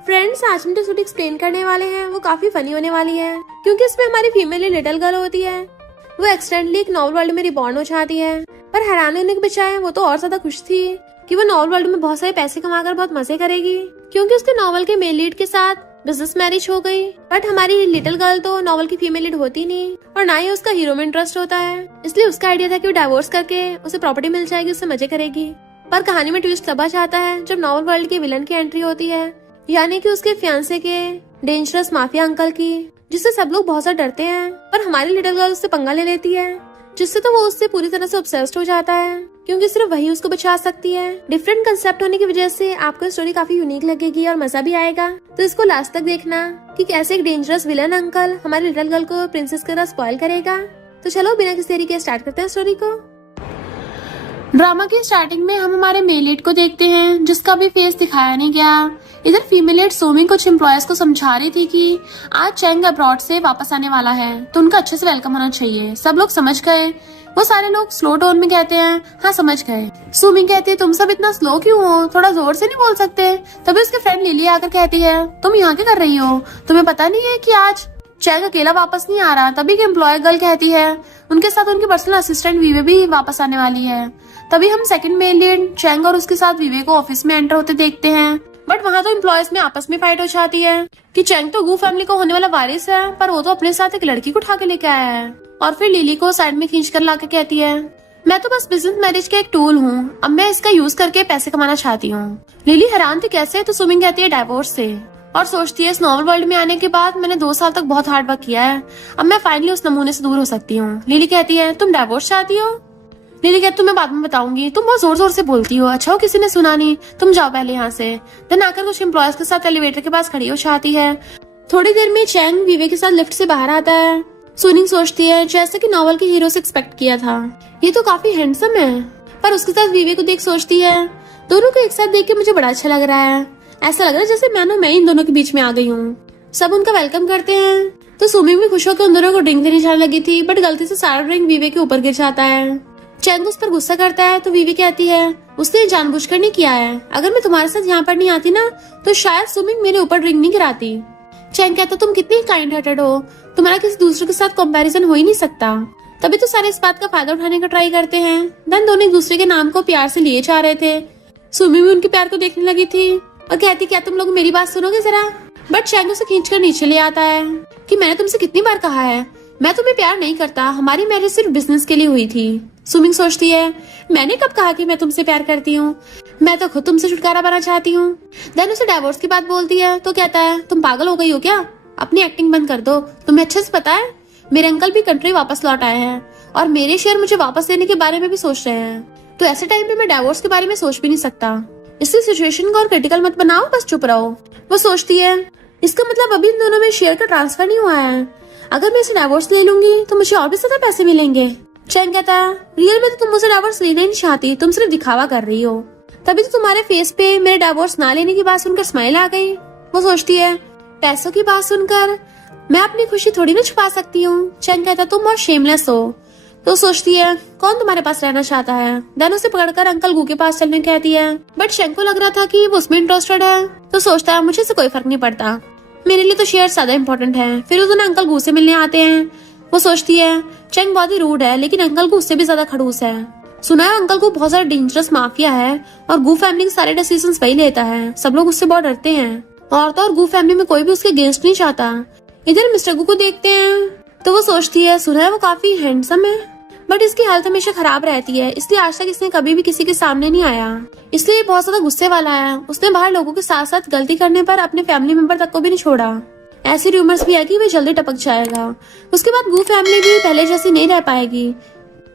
Friends, आज हम जो स्टोरी एक्सप्लेन करने वाले हैं वो काफी फनी होने वाली है, क्योंकि इसमें हमारी फीमेल लिटिल गर्ल होती है। वो एक्सीडेंटली एक नॉवल वर्ल्ड में रिबॉर्न हो जाती है, पर हैरान होने के बजाय वो तो और ज्यादा खुश थी कि वो नॉवल वर्ल्ड में बहुत सारे पैसे कमाकर बहुत मजे करेगी, क्योंकि उसके नॉवल के मेल लीड के साथ बिजनेस मैरिज हो गई। बट हमारी लिटिल गर्ल तो नॉवल की फीमेल लीड होती नहीं और ना ही उसका हीरो में इंटरेस्ट होता है, इसलिए उसका आइडिया था कि वो डाइवोर्स करके उसे प्रॉपर्टी मिल जाएगी, उससे मजे करेगी। पर कहानी में ट्विस्ट तब आ जाता है जब नॉवल वर्ल्ड के विलन की एंट्री होती है, यानी कि उसके फियांसे के डेंजरस माफिया अंकल की, जिससे सब लोग बहुत ज्यादा डरते हैं। पर हमारी लिटिल गर्ल उससे पंगा ले लेती है, जिससे तो वो उससे पूरी तरह से ऑब्सेस्ड हो जाता है, क्योंकि सिर्फ वही उसको बचा सकती है। डिफरेंट कंसेप्ट होने की वजह से आपको स्टोरी काफी यूनिक लगेगी और मजा भी आएगा, तो इसको लास्ट तक देखना कि कैसे एक डेंजरस विलन अंकल हमारी लिटिल गर्ल को प्रिंसेस की तरह स्पॉइल करेगा। तो चलो बिना किसी देरी के स्टार्ट करते हैं स्टोरी को। ड्रामा की स्टार्टिंग में हम हमारे मेल लीड को देखते हैं, जिसका भी फेस दिखाया नहीं गया। इधर फीमेल लीड सोमिंग कुछ एम्प्लॉयज को समझा रही थी कि आज चैंग अब्रॉड से वापस आने वाला है, तो उनका अच्छे से वेलकम होना चाहिए। सब लोग समझ गए। वो सारे लोग स्लो टोन में कहते हैं, हाँ समझ गए। सोमिंग कहती है, तुम सब इतना स्लो क्यों हो, थोड़ा जोर से नहीं बोल सकते। तभी उसके फ्रेंड लिली आकर कहती है, तुम यहाँ क्या कर रही हो, तुम्हें पता नहीं है कि आज चैंग अकेला वापस नहीं आ रहा। तभी एम्प्लॉय गर्ल कहती है, उनके साथ उनकी पर्सनल असिस्टेंट वीवे भी वापस आने वाली है। तभी हम सेकंड मेल लीड चैंग और उसके साथ वीवे को ऑफिस में एंटर होते देखते हैं, बट वहाँ तो एम्प्लॉयज में आपस में फाइट हो जाती है कि चैंग तो गू फैमिली को होने वाला वारिस है, पर वो तो अपने साथ एक लड़की को उठा के लेके आया है। और फिर लिली को साइड में खींच कर लाके कहती है, मैं तो बस बिजनेस मैरिज का एक टूल हूँ, अब मैं इसका यूज करके पैसे कमाना चाहती हूँ। लिली हैरान थी कैसे, तो सुमिंग कहती है डाइवोर्स से, और सोचती है इस नॉवल वर्ल्ड में आने के बाद मैंने 2 साल तक बहुत हार्ड वर्क किया है, अब मैं फाइनली उस नमूने से दूर हो सकती हूँ। लिली कहती है, तुम डाइवोर्स चाहती हो। लिली कहती, तुम्हें बाद में बताऊंगी, तुम बहुत जोर जोर से बोलती हो, अच्छा हो किसी ने सुना नहीं, तुम जाओ पहले यहाँ से। देन आकर कुछ एम्प्लॉयज के साथ एलिवेटर के पास खड़ी हो जाती है। थोड़ी देर में चैंग वीवे के साथ लिफ्ट से बाहर आता है। सुनिंग सोचती है जैसे कि नॉवल के हीरो से एक्सपेक्ट किया था, ये तो काफी हैंडसम है। पर उसके साथ वीवे को देख सोचती है, दोनों को एक साथ देख के मुझे बड़ा अच्छा लग रहा है, ऐसा लग रहा है जैसे मैं इन दोनों के बीच में आ गई हूँ। सब उनका वेलकम करते हैं, तो सुमिंग भी खुश होकर उन दोनों को ड्रिंक देने जाने लगी थी, बट गलती से सारा ड्रिंक वीवे के ऊपर गिर जाता है। चैंग उस पर गुस्सा करता है, तो वीवी कहती है, उसने जानबूझकर नहीं किया है, अगर मैं तुम्हारे साथ यहाँ पर नहीं आती ना तो शायद सुमिंग मेरे ऊपर ड्रिंक नहीं गिराती। चैंग कहता, तुम कितनी काइंड हार्टेड हो, तुम्हारा किसी दूसरे के साथ कंपैरिजन हो ही नहीं सकता। तभी तो सारे इस बात का फायदा उठाने का ट्राई करते हैं। देन दोनों एक दूसरे के नाम को प्यार से लिए जा रहे थे। सुमिंग भी उनके प्यार को देखने लगी थी और कहती, क्या तुम लोग मेरी बात सुनोगे जरा। बट चैंग उसे खींचकर नीचे ले आता है कि मैंने तुमसे कितनी बार कहा है, मैं तुम्हें प्यार नहीं करता, हमारी मैरिज सिर्फ बिजनेस के लिए हुई थी। सुमिंग सोचती है, मैंने कब कहा कि मैं तुमसे प्यार करती हूँ, मैं तो खुद तुमसे छुटकारा पाना चाहती हूँ। देन उसे डाइवोर्स की बात बोलती है, तो कहता है, तुम पागल हो गई हो क्या, अपनी एक्टिंग बंद कर दो। तुम्हें अच्छे से पता है मेरे अंकल भी कंट्री वापस लौट आए हैं और मेरे शेयर मुझे वापस देने के बारे में भी सोच रहे हैं, तो ऐसे टाइम पे मैं डाइवोर्स के बारे में सोच भी नहीं सकता। इसलिए सिचुएशन को और क्रिटिकल मत बनाओ, बस चुप रहो। वो सोचती है, इसका मतलब अभी इन दोनों में शेयर का ट्रांसफर नहीं हुआ है, अगर मैं इसे डाइवोर्स ले लूंगी तो मुझे और भी ज्यादा पैसे मिलेंगे। चैंग कहता है, रियल में तो तुम मुझे डाइवोर्स लेना ही नहीं चाहती, तुम सिर्फ दिखावा कर रही हो, तभी तो तुम्हारे फेस पे मेरे डाइवोर्स ना लेने की बात सुनकर स्माइल आ गई। वो सोचती है, पैसों की बात सुनकर मैं अपनी खुशी थोड़ी ना छुपा सकती हूँ। चैंग कहता, तुम बहुत शेमलेस हो। तो सोचती है, कौन तुम्हारे पास रहना चाहता है। देन उसे पकड़कर अंकल गू के पास चलने कहती है, बट चैंग को लग रहा था कि वो उसमें इंटरेस्टेड है, तो सोचता है मुझे से कोई फर्क नहीं पड़ता, मेरे लिए तो शेयर ज्यादा इम्पोर्टेंट है। फिर वो दोनों अंकल गू से मिलने आते हैं। वो सोचती है, चैंग बहुत ही रूड है, लेकिन अंकल गू उससे भी ज्यादा खड़ूस है। सुना है अंकल गू बहुत ज्यादा डेंजरस माफिया है और गू फैमिली के सारे डिसीजन वही लेता है, सब लोग उससे बहुत डरते हैं, और तो और गू फैमिली में कोई भी उसके अगेंस्ट नहीं चाहता। इधर मिस्टर गू को देखते हैं, तो वो सोचती है, सुना है वो काफी हैंडसम है, बट इसकी हेल्थ हमेशा खराब रहती है, इसलिए आज तक इसने कभी भी किसी के सामने नहीं आया, इसलिए बहुत ज्यादा गुस्से वाला है। उसने बाहर लोगों के साथ साथ गलती करने पर अपने फैमिली मेंबर तक को भी नहीं छोड़ा। ऐसे रूमर्स भी है कि वे जल्दी टपक जाएगा। उसके बाद गू फैमिली भी पहले जैसी नहीं रह पाएगी,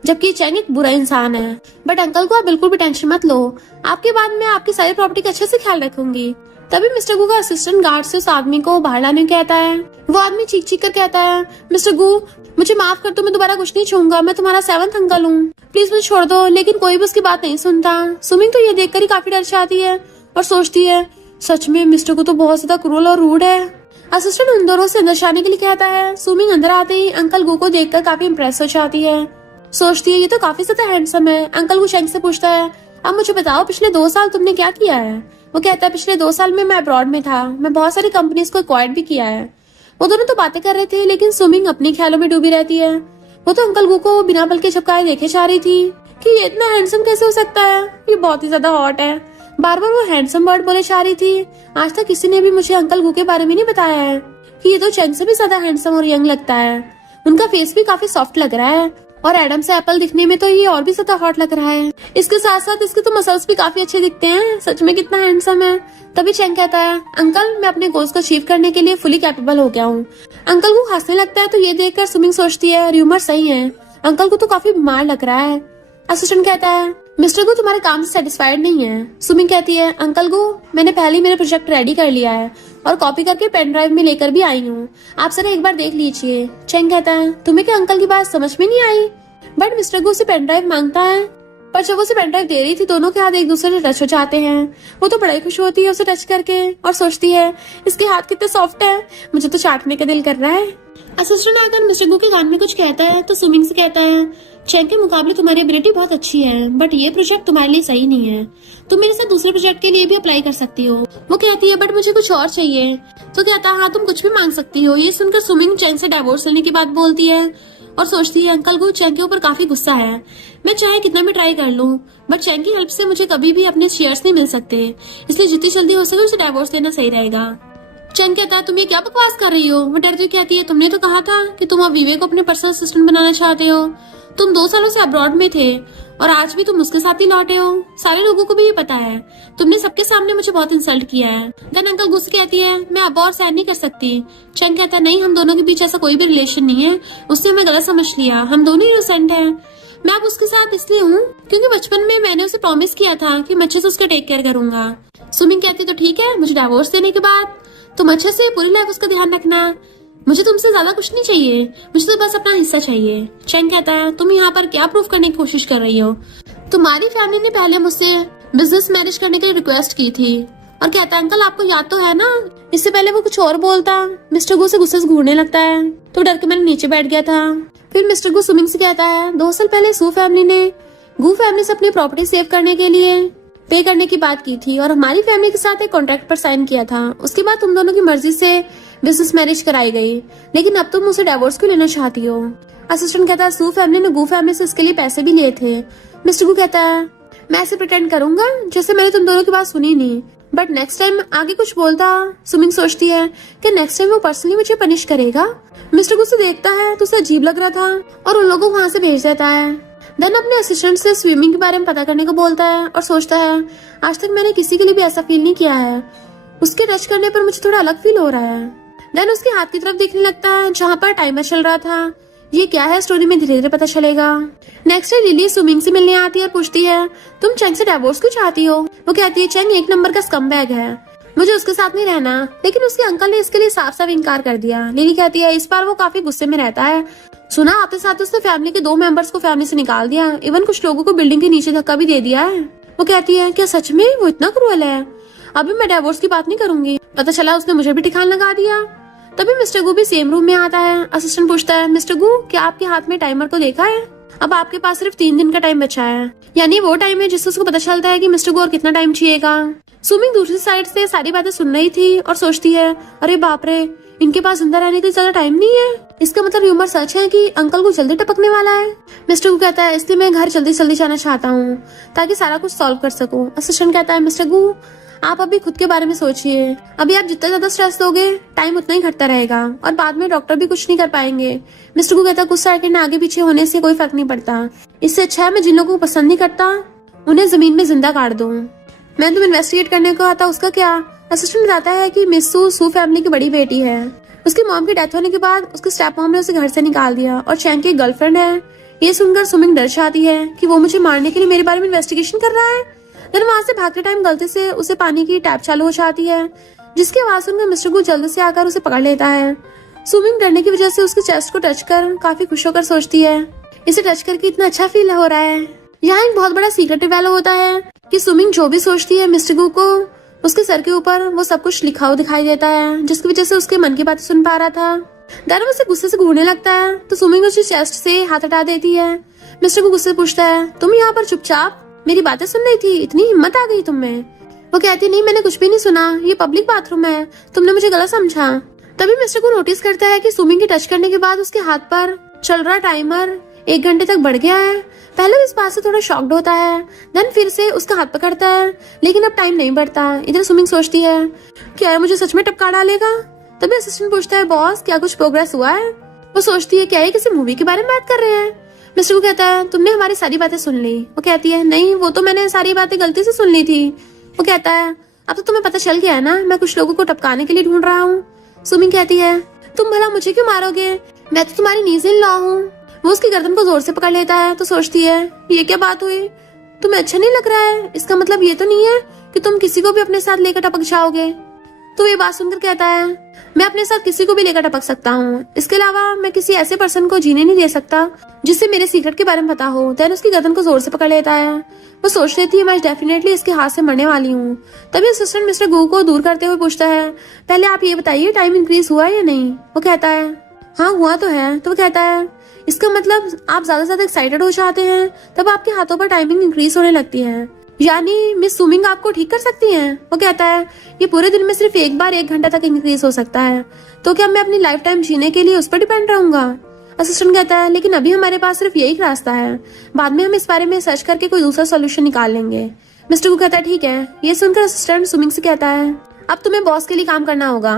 जबकि चैंग एक बुरा इंसान है। बट अंकल को आप बिल्कुल भी टेंशन मत लो, आपके बाद मैं आपकी सारी प्रॉपर्टी का अच्छे से ख्याल रखूंगी। तभी मिस्टर गू का असिस्टेंट गार्ड से उस आदमी को बाहर लाने को कहता है। वो आदमी चीख चीख कर कहता है, मिस्टर गू मुझे माफ कर दो, मैं दोबारा कुछ नहीं छूंगा, मैं तुम्हारा 7th अंकल हूँ, प्लीज मुझे छोड़ दो। लेकिन कोई भी उसकी बात नहीं सुनता। सुमिंग तो ये देखकर ही काफी डर जाती है और सोचती है, सच में मिस्टर गू तो बहुत ज्यादा क्रूर और रूड है। असिस्टेंट उन दोनों से अंदर जाने के लिए कहता है। सुमिंग अंदर आते ही अंकल गू को देखकर काफी इम्प्रेस हो जाती है। सोचती है ये तो काफी ज्यादा हैंडसम है। अंकल गू चैंग से पूछता है, अब मुझे बताओ पिछले 2 साल तुमने क्या किया है। वो कहता है पिछले 2 साल में मैं अब्रॉड में था, मैं बहुत सारी कंपनीज को एक्वायर्ड भी किया है। वो दोनों तो बातें कर रहे थे लेकिन सुमिंग अपने ख्यालों में डूबी रहती है। वो तो अंकल गू को बिना बल के झपकाए देखे जा रही थी कि ये इतना हैंडसम कैसे हो सकता है, ये बहुत ही ज्यादा हॉट है। बार बार वो हैंडसम वर्ड बोले जा रही थी। आज तक किसी ने भी मुझे अंकल गू के बारे में नहीं बताया है कि ये तो चैंग से भी ज्यादा हैंडसम और यंग लगता है। उनका फेस भी काफी सॉफ्ट लग रहा है और एडम से एप्पल दिखने में तो ये और भी ज्यादा हॉट लग रहा है। इसके साथ साथ इसके तो मसल्स भी काफी अच्छे दिखते हैं। सच में कितना हैंडसम है। तभी चैंग कहता है अंकल मैं अपने गोल्स को अचीव करने के लिए फुली कैपेबल हो गया हूँ। अंकल को हंसने लगता है तो ये देखकर सुमिंग सोचती है र्यूमर सही है, अंकल को तो काफी बीमार लग रहा है। असिस्टेंट कहता है मिस्टर गो तुम्हारे काम से सेटिस्फाइड नहीं है। सुमिंग कहती है अंकल गो मैंने पहले ही मेरा प्रोजेक्ट रेडी कर लिया है और कॉपी करके पेन ड्राइव में लेकर भी आई हूँ, आप जरा एक बार देख लीजिए। चैंग कहता है तुम्हें क्या अंकल की बात समझ में नहीं आई? बट मिस्टर गो से पेन ड्राइव मांगता है, पर जब उसे पेन ड्राइव दे रही थी दोनों के हाथ एक दूसरे से टच हो जाते हैं। वो तो बड़ा ही खुश होती है उसे टच करके और सोचती है इसके हाथ कितने सॉफ्ट है, मुझे तो चाटने का दिल कर रहा है। असिस्टेंट आकर मिस्टर गो के कान में कुछ कहता है तो सुमिंग से कहता है चैंग के मुकाबले तुम्हारी एबिलिटी बहुत अच्छी है बट ये प्रोजेक्ट तुम्हारे लिए सही नहीं है, तुम मेरे साथ दूसरे प्रोजेक्ट के लिए भी अप्लाई कर सकती हो। वो कहती है बट मुझे कुछ और चाहिए। तो कहता है हाँ तुम कुछ भी मांग सकती हो। ये सुनकर सुमिंग चैंग से डाइवोर्स लेने की बात बोलती है और सोचती है अंकल को चैंग के ऊपर काफी गुस्सा है, मैं चाहे कितना भी ट्राई कर लूं बट चैंग की हेल्प से मुझे कभी भी अपने शेयर्स नहीं मिल सकते, इसलिए जितनी जल्दी हो सके उसे डाइवोर्स देना सही रहेगा। चैंग कहता है तुम ये क्या बकवास कर रही हो? वो डरती हुई कहती है तुमने तो कहा था कि तुम अब विवेक को अपने पर्सनल असिस्टेंट बनाना चाहते हो, तुम 2 सालों से अब्रॉड में थे और आज भी तुम उसके साथ ही लौटे हो, सारे लोगों को भी ये पता है, तुमने सबके सामने मुझे बहुत इंसल्ट किया है। देन अंकल गुस्से कहती है मैं अब और सहन नहीं कर सकती। चैंग कहता है नहीं हम दोनों के बीच ऐसा कोई भी रिलेशन नहीं है, उसने हमें गलत समझ लिया, हम दोनों ही इनोसेंट हैं। मैं अब उसके साथ इसलिए हूँ क्योंकि बचपन में मैंने उसे प्रॉमिस किया था कि मैं अच्छे से उसका टेक केयर करूंगा। सुमिंग कहती तो ठीक है, मुझे डाइवोर्स देने के बाद तुम अच्छे से पूरी लाइफ उसका ध्यान रखना, मुझे तुमसे ज्यादा कुछ नहीं चाहिए, मुझे तो बस अपना हिस्सा चाहिए। चैंग कहता है तुम यहाँ पर क्या प्रूफ करने की कोशिश कर रही हो? तुम्हारी फैमिली ने पहले मुझसे बिजनेस मैरिज करने के लिए रिक्वेस्ट की थी। और कहता है अंकल आपको याद तो है ना? इससे पहले वो कुछ और बोलता, मिस्टर गू से गुस्से से घूरने लगता है तो डर के मैंने नीचे बैठ गया था। फिर मिस्टर गू सुमिंग से कहता है 2 साल पहले सू फैमिली ने गू फैमिली से अपनी प्रॉपर्टी सेव करने के लिए पे करने की बात की थी और हमारी फैमिली के साथ एक कॉन्ट्रैक्ट पर साइन किया था। उसके बाद तुम दोनों की मर्जी से बिजनेस मैरिज कराई गई, लेकिन अब तुम मुझसे डाइवोर्स क्यों लेना चाहती हो? असिस्टेंट कहता है सू फैमिली ने गू फैमिली से इसके लिए पैसे भी लिए थे। मिस्टर गू कहता है मैं ऐसे प्रिटेंड करूंगा जैसे मैंने तुम दोनों की बात सुनी नहीं, बट नेक्स्ट टाइम आगे कुछ बोलता। सुमिंग सोचती है कि नेक्स्ट टाइम वो पर्सनली मुझे पनिश करेगा। मिस्टर गू से देखता है तो उसे अजीब लग रहा था और उन लोगों को वहाँ से भेज देता है। देन अपने असिस्टेंट से स्विमिंग के बारे में पता करने को बोलता है और सोचता है आज तक मैंने किसी के लिए भी ऐसा फील नहीं किया है, उसके टच करने पर मुझे थोड़ा अलग फील हो रहा है। देन उसके हाथ की तरफ देखने लगता है जहाँ पर टाइमर चल रहा था। ये क्या है स्टोरी में धीरे धीरे पता चलेगा। नेक्स्ट डे लिली स्विमिंग से मिलने आती है और पूछती है तुम चैंग से डाइवोर्स क्यों चाहती हो? वो कहती है चैंग 1 नंबर का स्कमबैग है, मुझे उसके साथ नहीं रहना। लेकिन उसके अंकल ने इसके लिए साफ साफ इनकार कर दिया। लिली कहती है इस बार वो काफी गुस्से में रहता है, सुना आते साथ उसने फैमिली के 2 मेंबर्स को फैमिली से निकाल दिया, इवन कुछ लोगों को बिल्डिंग के नीचे धक्का भी दे दिया है। वो कहती है क्या सच में वो इतना क्रूअल है? अभी मैं डाइवोर्स की बात नहीं करूंगी, पता चला उसने मुझे भी ठिकान लगा दिया। तभी मिस्टर गू भी सेम रूम में आता है। असिस्टेंट पूछता है मिस्टर गू क्या आपके हाथ में टाइमर को देखा है? अब आपके पास सिर्फ 3 दिन का टाइम बचा है, यानी वो टाइम है जिससे उसको पता चलता है कि मिस्टर गू और कितना टाइम चाहिएगा। सुमिंग दूसरी साइड से सारी बातें सुन रही थी और सोचती है अरे बाप रे इनके पास जिंदा रहने के लिए ज्यादा टाइम नहीं है, इसका मतलब र्यूमर सच है कि अंकल को जल्दी टपकने वाला है। मिस्टर गू कहता है इसलिए मैं घर जल्दी जल्दी जाना चाहता हूँ ताकि सारा कुछ सॉल्व कर सकूं। असिस्टेंट कहता है मिस्टर गू आप अभी खुद के बारे में सोचिए, अभी आप जितना ज्यादा स्ट्रेस दोगे टाइम उतना ही घटता रहेगा और बाद में डॉक्टर भी कुछ नहीं कर पाएंगे। मिस्टर गू कहता है कुछ सेकंड आगे पीछे होने से कोई फर्क नहीं पड़ता, इससे अच्छा है मैं जिन लोगों को पसंद नहीं करता उन्हें जमीन में जिंदा काट दूं। मैं तुम इन्वेस्टिगेट करने को आता उसका क्या? असिस्टेंट बताता है कि मिस सू फैमिली की बड़ी बेटी है, उसकी मॉम की डेथ होने के बाद उसके स्टेप मॉम ने उसे घर से निकाल दिया और चैंग की गर्लफ्रेंड है। ये सुनकर सुमिंग डर जाती है कि वो मुझे मारने के लिए मेरे बारे में इन्वेस्टिगेशन कर रहा है। देन वहां से भागते टाइम गलती से उसे पानी की टैप चालू हो जाती है, जिसकी आवाज सुनकर मिस्टर गू जल्दी से आकर उसे पकड़ लेता है। सुमिंग डरने की वजह से उसके चेस्ट को टच कर काफी खुश होकर सोचती है इसे टच करके इतना अच्छा फील हो रहा है। यहाँ एक बहुत बड़ा सीक्रेट डेवलप होता है कि सुमिंग जो भी सोचती है मिस्टर गू को उसके सर के ऊपर वो सब कुछ लिखा हुआ दिखाई देता है, जिसकी वजह से उसके मन की बातें सुन पा रहा था। देन उसे गुस्से से घूरने लगता है तो सुमिंग उसके चेस्ट से हाथ हटा देती है। मिस्टर गू गुस्से से पूछता है तुम यहाँ पर चुपचाप मेरी बातें सुन रही थी, इतनी हिम्मत आ गई तुम में? वो कहती नहीं, मैंने कुछ भी नहीं सुना, ये पब्लिक बाथरूम है, तुमने मुझे गलत समझा। तभी मिस्टर को नोटिस करता है कि सुमिंग के टच करने के बाद उसके हाथ पर चल रहा टाइमर 1 घंटे तक बढ़ गया है। पहले इस बात से थोड़ा शॉक्ड होता है, देन फिर से उसका हाथ पकड़ता है, लेकिन अब टाइम नहीं बढ़ता। इधर सुमिंग सोचती है क्या है, मुझे सच में टपका डालेगा। तभी असिस्टेंट पूछता है, बॉस क्या कुछ प्रोग्रेस हुआ है? वो सोचती है क्या ये किसी मूवी के बारे में बात कर रहे हैं। मिस्टर को कहता है, तुमने हमारी सारी बातें सुन ली? वो कहती है, नहीं, वो तो मैंने सारी बातें गलती से सुन ली थी। वो कहता है, अब तो तुम्हें पता चल गया है ना, मैं कुछ लोगों को टपकाने के लिए ढूंढ रहा हूँ। सुमिंग कहती है, तुम भला मुझे क्यों मारोगे, मैं तो तुम्हारी नीज इन लॉ हूँ। वो उसकी गर्दन को जोर से पकड़ लेता है तो सोचती है ये क्या बात हुई, तुम्हें अच्छा नहीं लग रहा है? इसका मतलब ये तो नहीं है कि तुम किसी को भी अपने साथ लेकर टपक जाओगे। तो ये बात सुनकर कहता है, मैं अपने साथ किसी को भी लेकर टपक सकता हूँ, इसके अलावा मैं किसी ऐसे पर्सन को जीने नहीं दे सकता जिससे मेरे सीक्रेट के बारे में पता हो। देन उसकी गर्दन को जोर से पकड़ लेता है। वो सोच लेती है मैं डेफिनेटली इसके हाथ से मरने वाली हूँ। तभी असिस्टेंट मिस्टर गू को दूर करते हुए पूछता है, पहले आप ये बताइए टाइम इंक्रीज हुआ है या नहीं? वो कहता है, हाँ हुआ तो है। तो वो कहता है, इसका मतलब आप ज्यादा से ज्यादा एक्साइटेड हो जाते हैं तब आपके हाथों पर टाइमिंग इंक्रीज होने लगती है, यानी मिस सुमिंग आपको ठीक कर सकती हैं? वो कहता है, ये पूरे दिन में सिर्फ एक बार 1 घंटा तक इंक्रीज हो सकता है, तो क्या मैं अपनी लाइफ टाइम जीने के लिए उस पर डिपेंड रहूंगा? असिस्टेंट कहता है, लेकिन अभी हमारे पास सिर्फ यही रास्ता है, बाद में हम इस बारे में सर्च करके कोई दूसरा सोल्यूशन निकाल लेंगे। मिस्टर को कहता है, ठीक है। ये सुनकर असिस्टेंट सुमिंग से कहता है, अब तुम्हें बॉस के लिए काम करना होगा,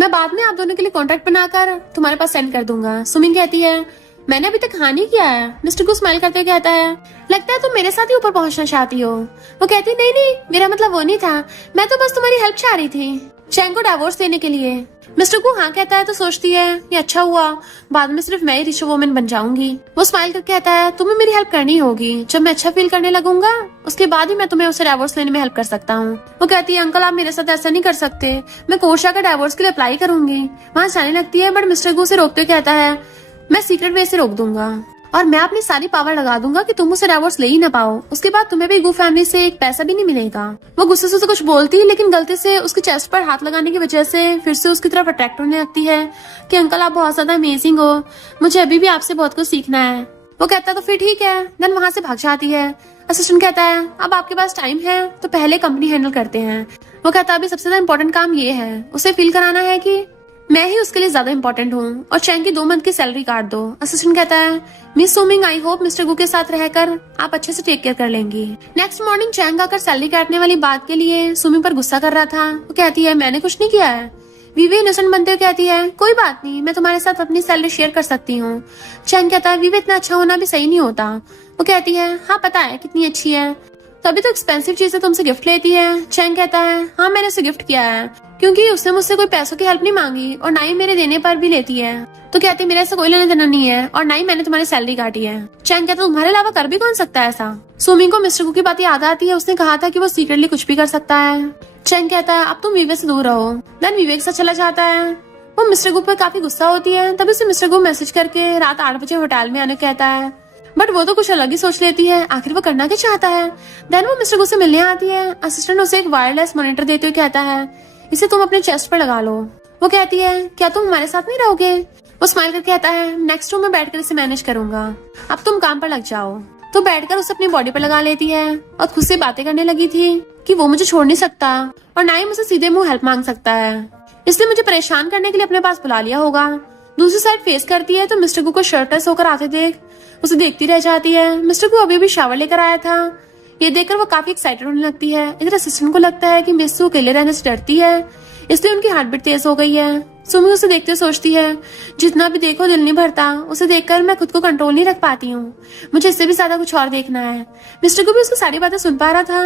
मैं बाद में आप दोनों के लिए कॉन्ट्रैक्ट बनाकर तुम्हारे पास सेंड कर दूंगा। सुमिंग कहती है, मैंने अभी तक हाँ नहीं किया है। मिस्टर को स्माइल करते हुए कहता है, लगता है तुम मेरे साथ ही ऊपर पहुंचना चाहती हो। वो कहती है, नहीं नहीं, मेरा मतलब वो नहीं था, मैं तो बस तुम्हारी हेल्प चाह रही थी चैंग को डिवोर्स देने के लिए। मिस्टर को हाँ कहता है तो सोचती है ये अच्छा हुआ, बाद में सिर्फ मैं ही रिच वुमन बन जाऊंगी। वो स्माइल करके कहता है, तुम्हें मेरी हेल्प करनी होगी, जब मैं अच्छा फील करने लगूंगा उसके बाद ही मैं तुम्हें उसे डिवोर्स लेने में हेल्प कर सकता हूँ। वो कहती है, अंकल आप मेरे साथ ऐसा नहीं कर सकते, मैं कोर्ट जाकर डिवोर्स के लिए अप्लाई करूंगी। वहाँ जाने लगती है, बट मिस्टर को उसे रोकते हुए कहता है, मैं सीक्रेट वे से रोक दूंगा और मैं अपनी सारी पावर लगा दूंगा कि तुम उसे डिवोर्स ले ही ना पाओ, उसके बाद तुम्हें भी गू फैमिली से एक पैसा भी नहीं मिलेगा। वो गुस्से से उसे कुछ बोलती है, लेकिन गलती से उसके चेस्ट पर हाथ लगाने की वजह से फिर से उसकी तरफ अट्रैक्ट होने लगती है कि अंकल आप बहुत ज्यादा अमेजिंग हो, मुझे अभी भी आपसे बहुत कुछ सीखना है। वो कहता है तो फिर ठीक है, देन वहाँ से भाग जाती है। असिस्टेंट कहता है, अब आपके पास टाइम है तो पहले कंपनी हैंडल करते हैं। वो कहता है, अभी सबसे ज्यादा इम्पोर्टेंट काम ये है, उसे फील कराना है कि मैं ही उसके लिए ज्यादा इम्पोर्टेंट हूँ और चैंग की 2 मंथ की सैलरी काट दो। असिस्टेंट कहता है, मिस सुमिंग आई होप मिस्टर गू के साथ रहकर आप अच्छे से टेक केयर कर लेंगी। नेक्स्ट मॉर्निंग चैंग आकर सैलरी काटने वाली बात के लिए सुमिंग पर गुस्सा कर रहा था। वो कहती है, मैंने कुछ नहीं किया है। वीवे इनोसेंट बनते हुए कहती है, कोई बात नहीं, मैं तुम्हारे साथ अपनी सैलरी शेयर कर सकती हूँ। चैंग कहता है, वीवे इतना अच्छा होना भी सही नहीं होता। वो कहती है, हाँ पता है कितनी अच्छी है, तभी तो एक्सपेंसिव चीजें तुमसे गिफ्ट लेती है। चैंग कहता है, हाँ मैंने उसे गिफ्ट किया है क्योंकि उसने मुझसे कोई पैसों की हेल्प नहीं मांगी और ना ही मेरे देने पर भी लेती है। तो कहती है, मेरे ऐसा कोई लेना देना नहीं है और ना ही मैंने तुम्हारी सैलरी काटी है। चैंग कहता है, तुम्हारे अलावा कर भी कौन सकता है ऐसा? सुमिंग को मिस्टर गू की बात याद आती है, उसने कहा था कि वो सीक्रेटली कुछ भी कर सकता है। चैंग कहता है, अब तुम विवेक से दूर रहो। देन विवेक के साथ चला जाता है। वो मिस्टर गू पर काफी गुस्सा होती है, तभी उसे मिस्टर गू मैसेज करके रात 8 बजे होटल में आने कहता है, बट वो तो कुछ अलग ही सोच लेती है, आखिर वो करना क्या चाहता है। देन वो मिस्टर गू से मिलने आती है। असिस्टेंट उसे एक वायरलेस मॉनिटर देते हुए कहता है, इसे तुम अपने चेस्ट पर लगा लो। वो कहती है, क्या तुम हमारे साथ नहीं रहोगे? वो स्माइल करके कहता है, नेक्स्ट रूम में बैठकर इसे मैनेज करूंगा, अब तुम काम पर लग जाओ। तो बैठकर उसे अपनी बॉडी पर लगा लेती है और खुद से बातें करने लगी थी कि वो मुझे छोड़ नहीं सकता और ना ही मुझसे सीधे मुंह हेल्प मांग सकता है, इसलिए मुझे परेशान करने के लिए अपने पास बुला लिया होगा। दूसरी साइड फेस करती है तो मिस्टर गू को शर्टलेस होकर आते देख उसे देखती रह जाती है। मिस्टर गू अभी शावर लेकर आया था, ये देखकर वो काफी एक्साइटेड होने लगती है। इधर असिस्टेंट को लगता है कि मिस अकेले रहने से डरती है, इसलिए उनकी हार्ट बीट तेज हो गई है। सुमी उसे देखते सोचती है, जितना भी देखो दिल नहीं भरता, उसे देखकर मैं खुद को कंट्रोल नहीं रख पाती हूँ, मुझे इससे भी ज्यादा कुछ और देखना है। मिस्टर को भी उसकी सारी बातें सुन पा रहा था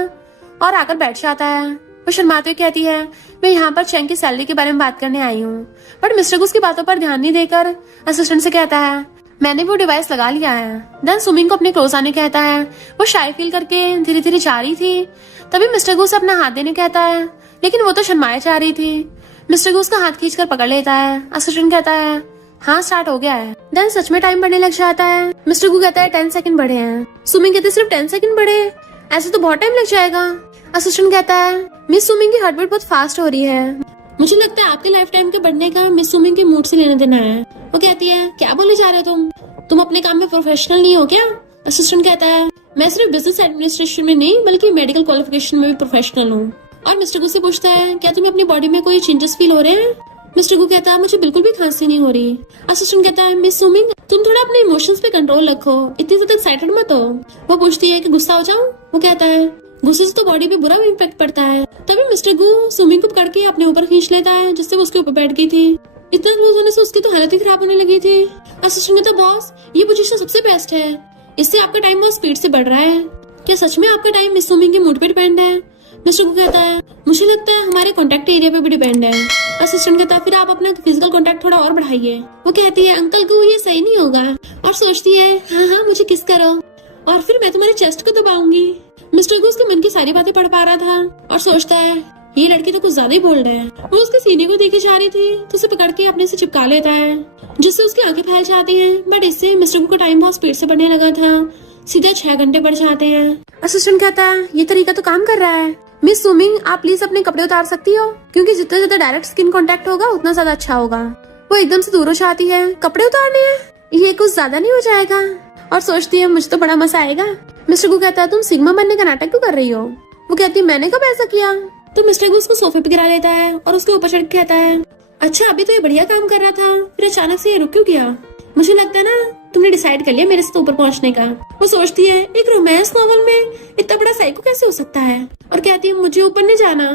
और आकर बैठ जाता है। वो शर्माते हुए कहती है, मैं यहाँ पर चैंग की सैलरी के बारे में बात करने आई हूँ। बट मिस्टर को उसकी बातों पर ध्यान नहीं देकर असिस्टेंट से कहता है, मैंने वो डिवाइस लगा लिया है। देन सुमिंग को अपने क्लोज आने कहता है। वो शाय फील करके धीरे धीरे जा रही थी, तभी मिस्टर गू से अपना हाथ देने कहता है, लेकिन वो तो शर्माए जा रही थी। मिस्टर गू उसका हाथ खींचकर पकड़ लेता है। असिस्टेंट कहता है, हाँ स्टार्ट हो गया है। देन सच में टाइम बढ़ने लग जाता है। मिस्टर गू कहता है 10 सेकंड बढ़े हैं। सुमिंग कहती है, सिर्फ 10 सेकंड बढ़े, ऐसे तो बहुत टाइम लग जाएगा। असिस्टेंट कहता है, मिस सुमिंग की हार्ट बीट बहुत फास्ट हो रही है, मुझे लगता है आपके लाइफ टाइम के बढ़ने का मिस सुमिंग के मूड से लेना देना है। वो कहती है, क्या बोले जा रहे हो तुम अपने काम में प्रोफेशनल नहीं हो क्या? असिस्टेंट कहता है, मैं सिर्फ बिजनेस एडमिनिस्ट्रेशन में नहीं बल्कि मेडिकल क्वालिफिकेशन में भी प्रोफेशनल हूँ। और मिस्टर गू से पूछता है क्या तुम्हें अपनी बॉडी में कोई चेंजेस फील हो रहे हैं। मिस्टर गू कहता है मुझे बिल्कुल भी खांसी नहीं हो रही। असिस्टेंट कहता है मिस सुमिंग तुम थोड़ा अपने इमोशंस पे कंट्रोल रखो, इतनी ज्यादा एक्साइटेड मत हो। वो पूछती है कि गुस्सा हो जाऊं। वो कहता है गुस्से से तो बॉडी पे बुरा इम्पैक्ट पड़ता है। तभी मिस्टर गू सुमिंग को पकड़ के अपने ऊपर खींच लेता है जिससे वो उसके ऊपर बैठ गई थी। इतना क्लोज होने से उसकी तो हालत ही खराब होने लगी थी। असिस्टेंट कहता बॉस ये पोजीशन सबसे बेस्ट है, इससे आपका टाइम बहुत स्पीड से बढ़ रहा है। क्या सच में आपका टाइम मिस सुमिंग के मूड पे डिपेंड है। मिस्टर गू कहता है मुझे लगता है हमारे कॉन्टेक्ट एरिया पे भी डिपेंड है। असिस्टेंट कहता है फिर आप अपना फिजिकल कॉन्टेक्ट थोड़ा और बढ़ाइए। वो कहती है अंकल को ये सही नहीं होगा और सोचती है हाँ मुझे किस करो और फिर मैं तुम्हारे चेस्ट को दबाऊंगी। मिस्टर गू उसके मन की सारी बातें पढ़ पा रहा था और सोचता है ये लड़की तो कुछ ज्यादा ही बोल्ड है। वो उसके सीने को देखे जा रही थी तो उसे पकड़ के अपने से चिपका लेता है जिससे उसकी आंखें फैल जाती हैं। बट इससे मिस्टर गू का टाइम बहुत स्पीड से बढ़ने लगा था, सीधा 6 घंटे बढ़ जाते हैं। असिस्टेंट कहता है ये तरीका तो काम कर रहा है। मिस सुमिंग आप प्लीज अपने कपड़े उतार सकती हो क्योंकि जितना ज्यादा डायरेक्ट स्किन कांटेक्ट होगा उतना ज्यादा अच्छा होगा। वो एकदम से दूर हो जाती है। कपड़े उतारने हैं, ये कुछ ज्यादा नहीं हो जाएगा। और सोचती है मुझे तो बड़ा मजा आएगा। मिस्टर गू कहता है तुम सिग्मा बनने का नाटक क्यों कर रही हो। वो कहती है मैंने कब ऐसा किया। तो मिस्टर गू उसको सोफे पे गिरा लेता है और उसके ऊपर चढ़ के कहता है अच्छा अभी तो ये बढ़िया काम कर रहा था फिर अचानक से ये रुक क्यों गया। मुझे लगता है ना तुमने डिसाइड कर लिया मेरे से तो ऊपर पहुंचने का। वो सोचती है एक रोमांस नॉवल में इतना बड़ा साइको कैसे हो सकता है और कहती है मुझे ऊपर नहीं जाना।